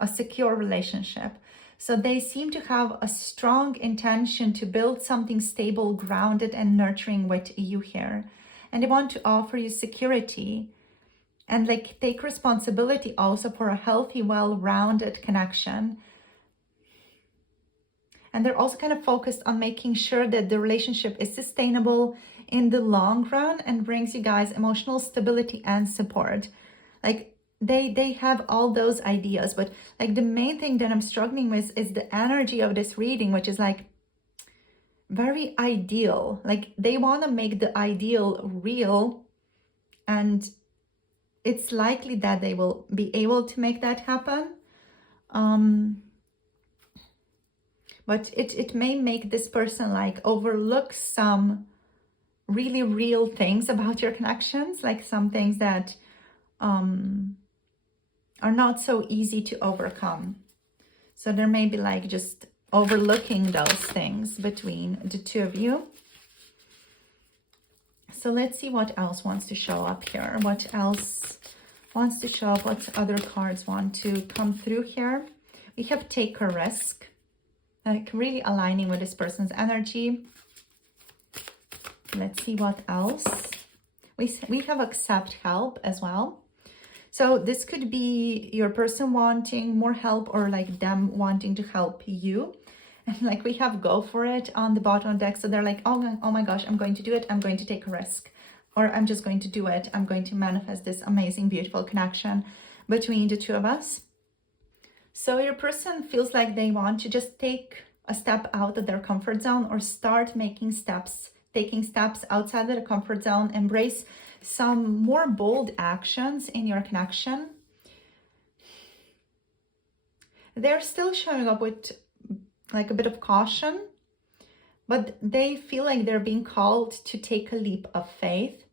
a secure relationship. So they seem to have a strong intention to build something stable, grounded, and nurturing with you here. And they want to offer you security and like take responsibility also for a healthy, well-rounded connection. And they're also kind of focused on making sure that the relationship is sustainable in the long run and brings you guys emotional stability and support. Like they have all those ideas, but like the main thing that I'm struggling with is the energy of this reading, which is like very ideal. Like they want to make the ideal real, and it's likely that they will be able to make that happen. But it may make this person like overlook some really real things about your connections, like some things that are not so easy to overcome. So there may be like just overlooking those things between the two of you. So let's see what else wants to show up here. What else wants to show up? What other cards want to come through here? We have take a risk, like really aligning with this person's energy. Let's see what else. We have accept help as well. So this could be your person wanting more help, or like them wanting to help you. And like we have go for it on the bottom deck. So they're like, oh my gosh, I'm going to do it. I'm going to take a risk, or I'm just going to do it. I'm going to manifest this amazing, beautiful connection between the two of us. So your person feels like they want to just take a step out of their comfort zone, or start making steps, taking steps outside of the comfort zone, embrace some more bold actions in your connection. They're still showing up with like a bit of caution, but they feel like they're being called to take a leap of faith.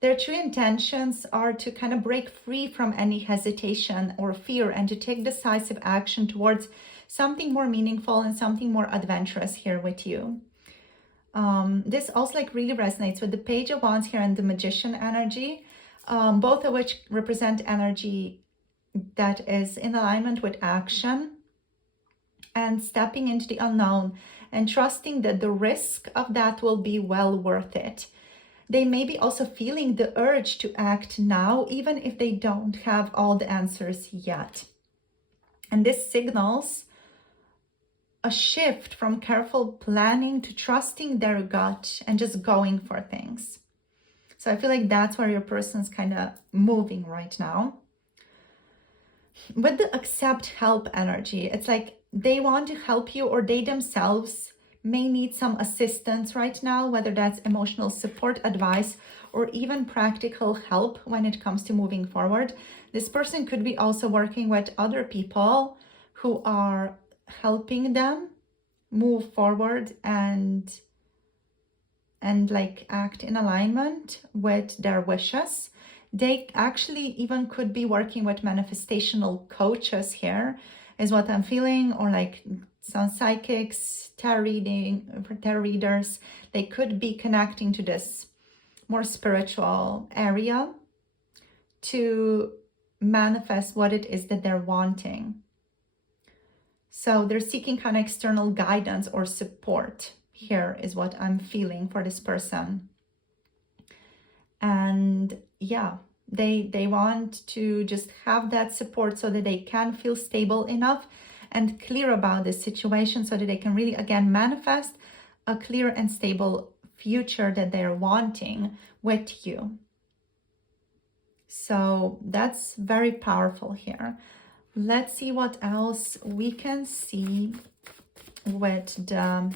Their true intentions are to kind of break free from any hesitation or fear, and to take decisive action towards something more meaningful and something more adventurous here with you. This also like really resonates with the Page of Wands here and the Magician energy, both of which represent energy that is in alignment with action and stepping into the unknown and trusting that the risk of that will be well worth it. They may be also feeling the urge to act now, even if they don't have all the answers yet. And this signals a shift from careful planning to trusting their gut and just going for things. So I feel like that's where your person's kind of moving right now. With the accept help energy, it's like they want to help you, or they themselves may need some assistance right now, whether that's emotional support, advice, or even practical help when it comes to moving forward. This person could be also working with other people who are helping them move forward and like act in alignment with their wishes. They actually even could be working with manifestational coaches here is what I'm feeling, or like some psychics, tarot readers, they could be connecting to this more spiritual area to manifest what it is that they're wanting. So they're seeking kind of external guidance or support. Here is what I'm feeling for this person. And yeah, they want to just have that support so that they can feel stable enough and clear about this situation, so that they can really, again, manifest a clear and stable future that they're wanting with you. So that's very powerful here. Let's see what else we can see with the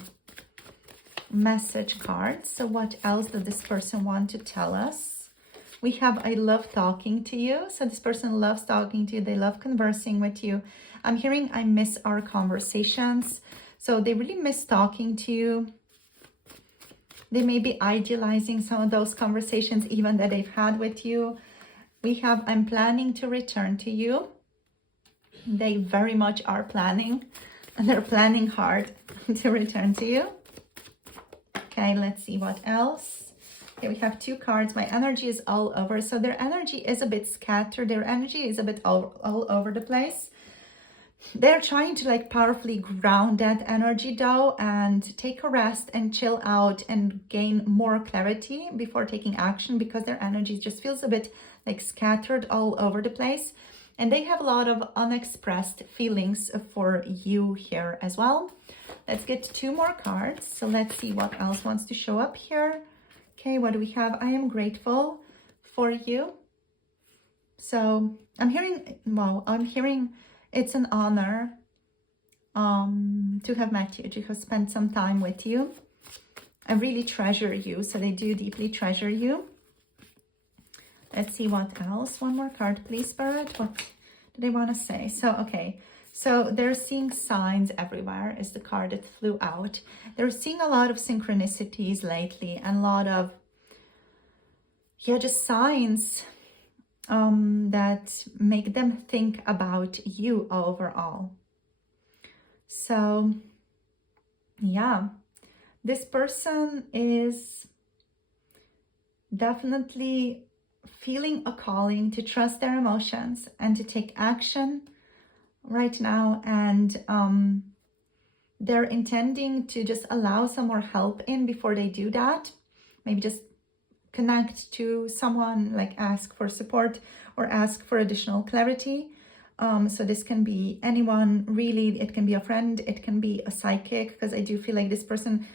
message cards. So what else does this person want to tell us? We have, I love talking to you. So this person loves talking to you. They love conversing with you. I'm hearing, I miss our conversations. So they really miss talking to you. They may be idealizing some of those conversations even that they've had with you. We have, I'm planning to return to you. They very much are planning, and they're planning hard to return to you. Okay, let's see what else. Okay, we have 2 cards. My energy is all over. So their energy is a bit scattered. Their energy is a bit all over the place. They're trying to like powerfully ground that energy though, and take a rest and chill out and gain more clarity before taking action, because their energy just feels a bit like scattered all over the place. And they have a lot of unexpressed feelings for you here as well. Let's get 2 more cards. So let's see what else wants to show up here. Okay, what do we have? I am grateful for you. So I'm hearing, wow, I'm hearing it's an honor to have met you, to have spent some time with you. I really treasure you. So they do deeply treasure you. Let's see what else. 1 more card, please, Spirit. What do they want to say? So, okay. So they're seeing signs everywhere is the card that flew out. They're seeing a lot of synchronicities lately, and a lot of, yeah, just signs that make them think about you overall. So, yeah, this person is definitely feeling a calling to trust their emotions and to take action right now. And they're intending to just allow some more help in before they do that. Maybe just connect to someone, like ask for support or ask for additional clarity. So this can be anyone, really. It can be a friend, it can be a psychic, because I do feel like this person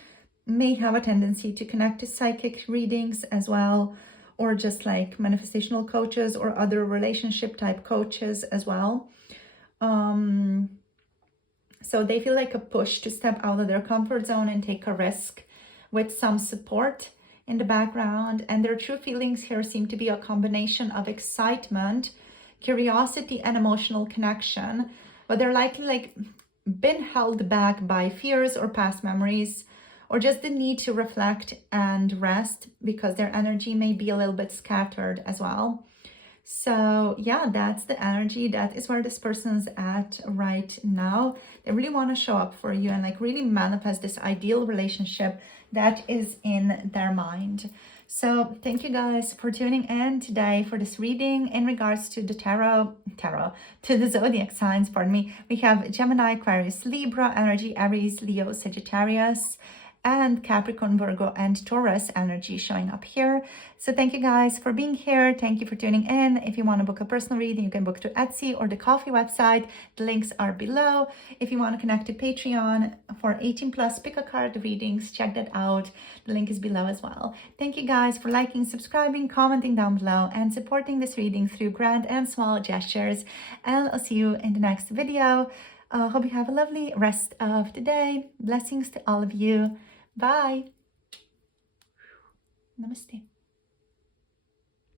may have a tendency to connect to psychic readings as well, or just like manifestational coaches or other relationship type coaches as well. So they feel like a push to step out of their comfort zone and take a risk with some support in the background. And their true feelings here seem to be a combination of excitement, curiosity, and emotional connection. But they're likely like been held back by fears or past memories, or just the need to reflect and rest, because their energy may be a little bit scattered as well. So yeah, that's the energy. That is where this person's at right now. They really want to show up for you and like really manifest this ideal relationship that is in their mind. So thank you guys for tuning in today for this reading in regards to the to the zodiac signs, pardon me. We have Gemini, Aquarius, Libra energy, Aries, Leo, Sagittarius, and Capricorn, Virgo, and Taurus energy showing up here. So thank you guys for being here. Thank you for tuning in. If you want to book a personal reading, you can book to Etsy or the Coffee website. The links are below. If you want to connect to Patreon for 18+ pick a card readings, check that out. The link is below as well. Thank you guys for liking, subscribing, commenting down below, and supporting this reading through grand and small gestures. And I'll see you in the next video. Hope you have a lovely rest of the day. Blessings to all of you. Bye. Namaste.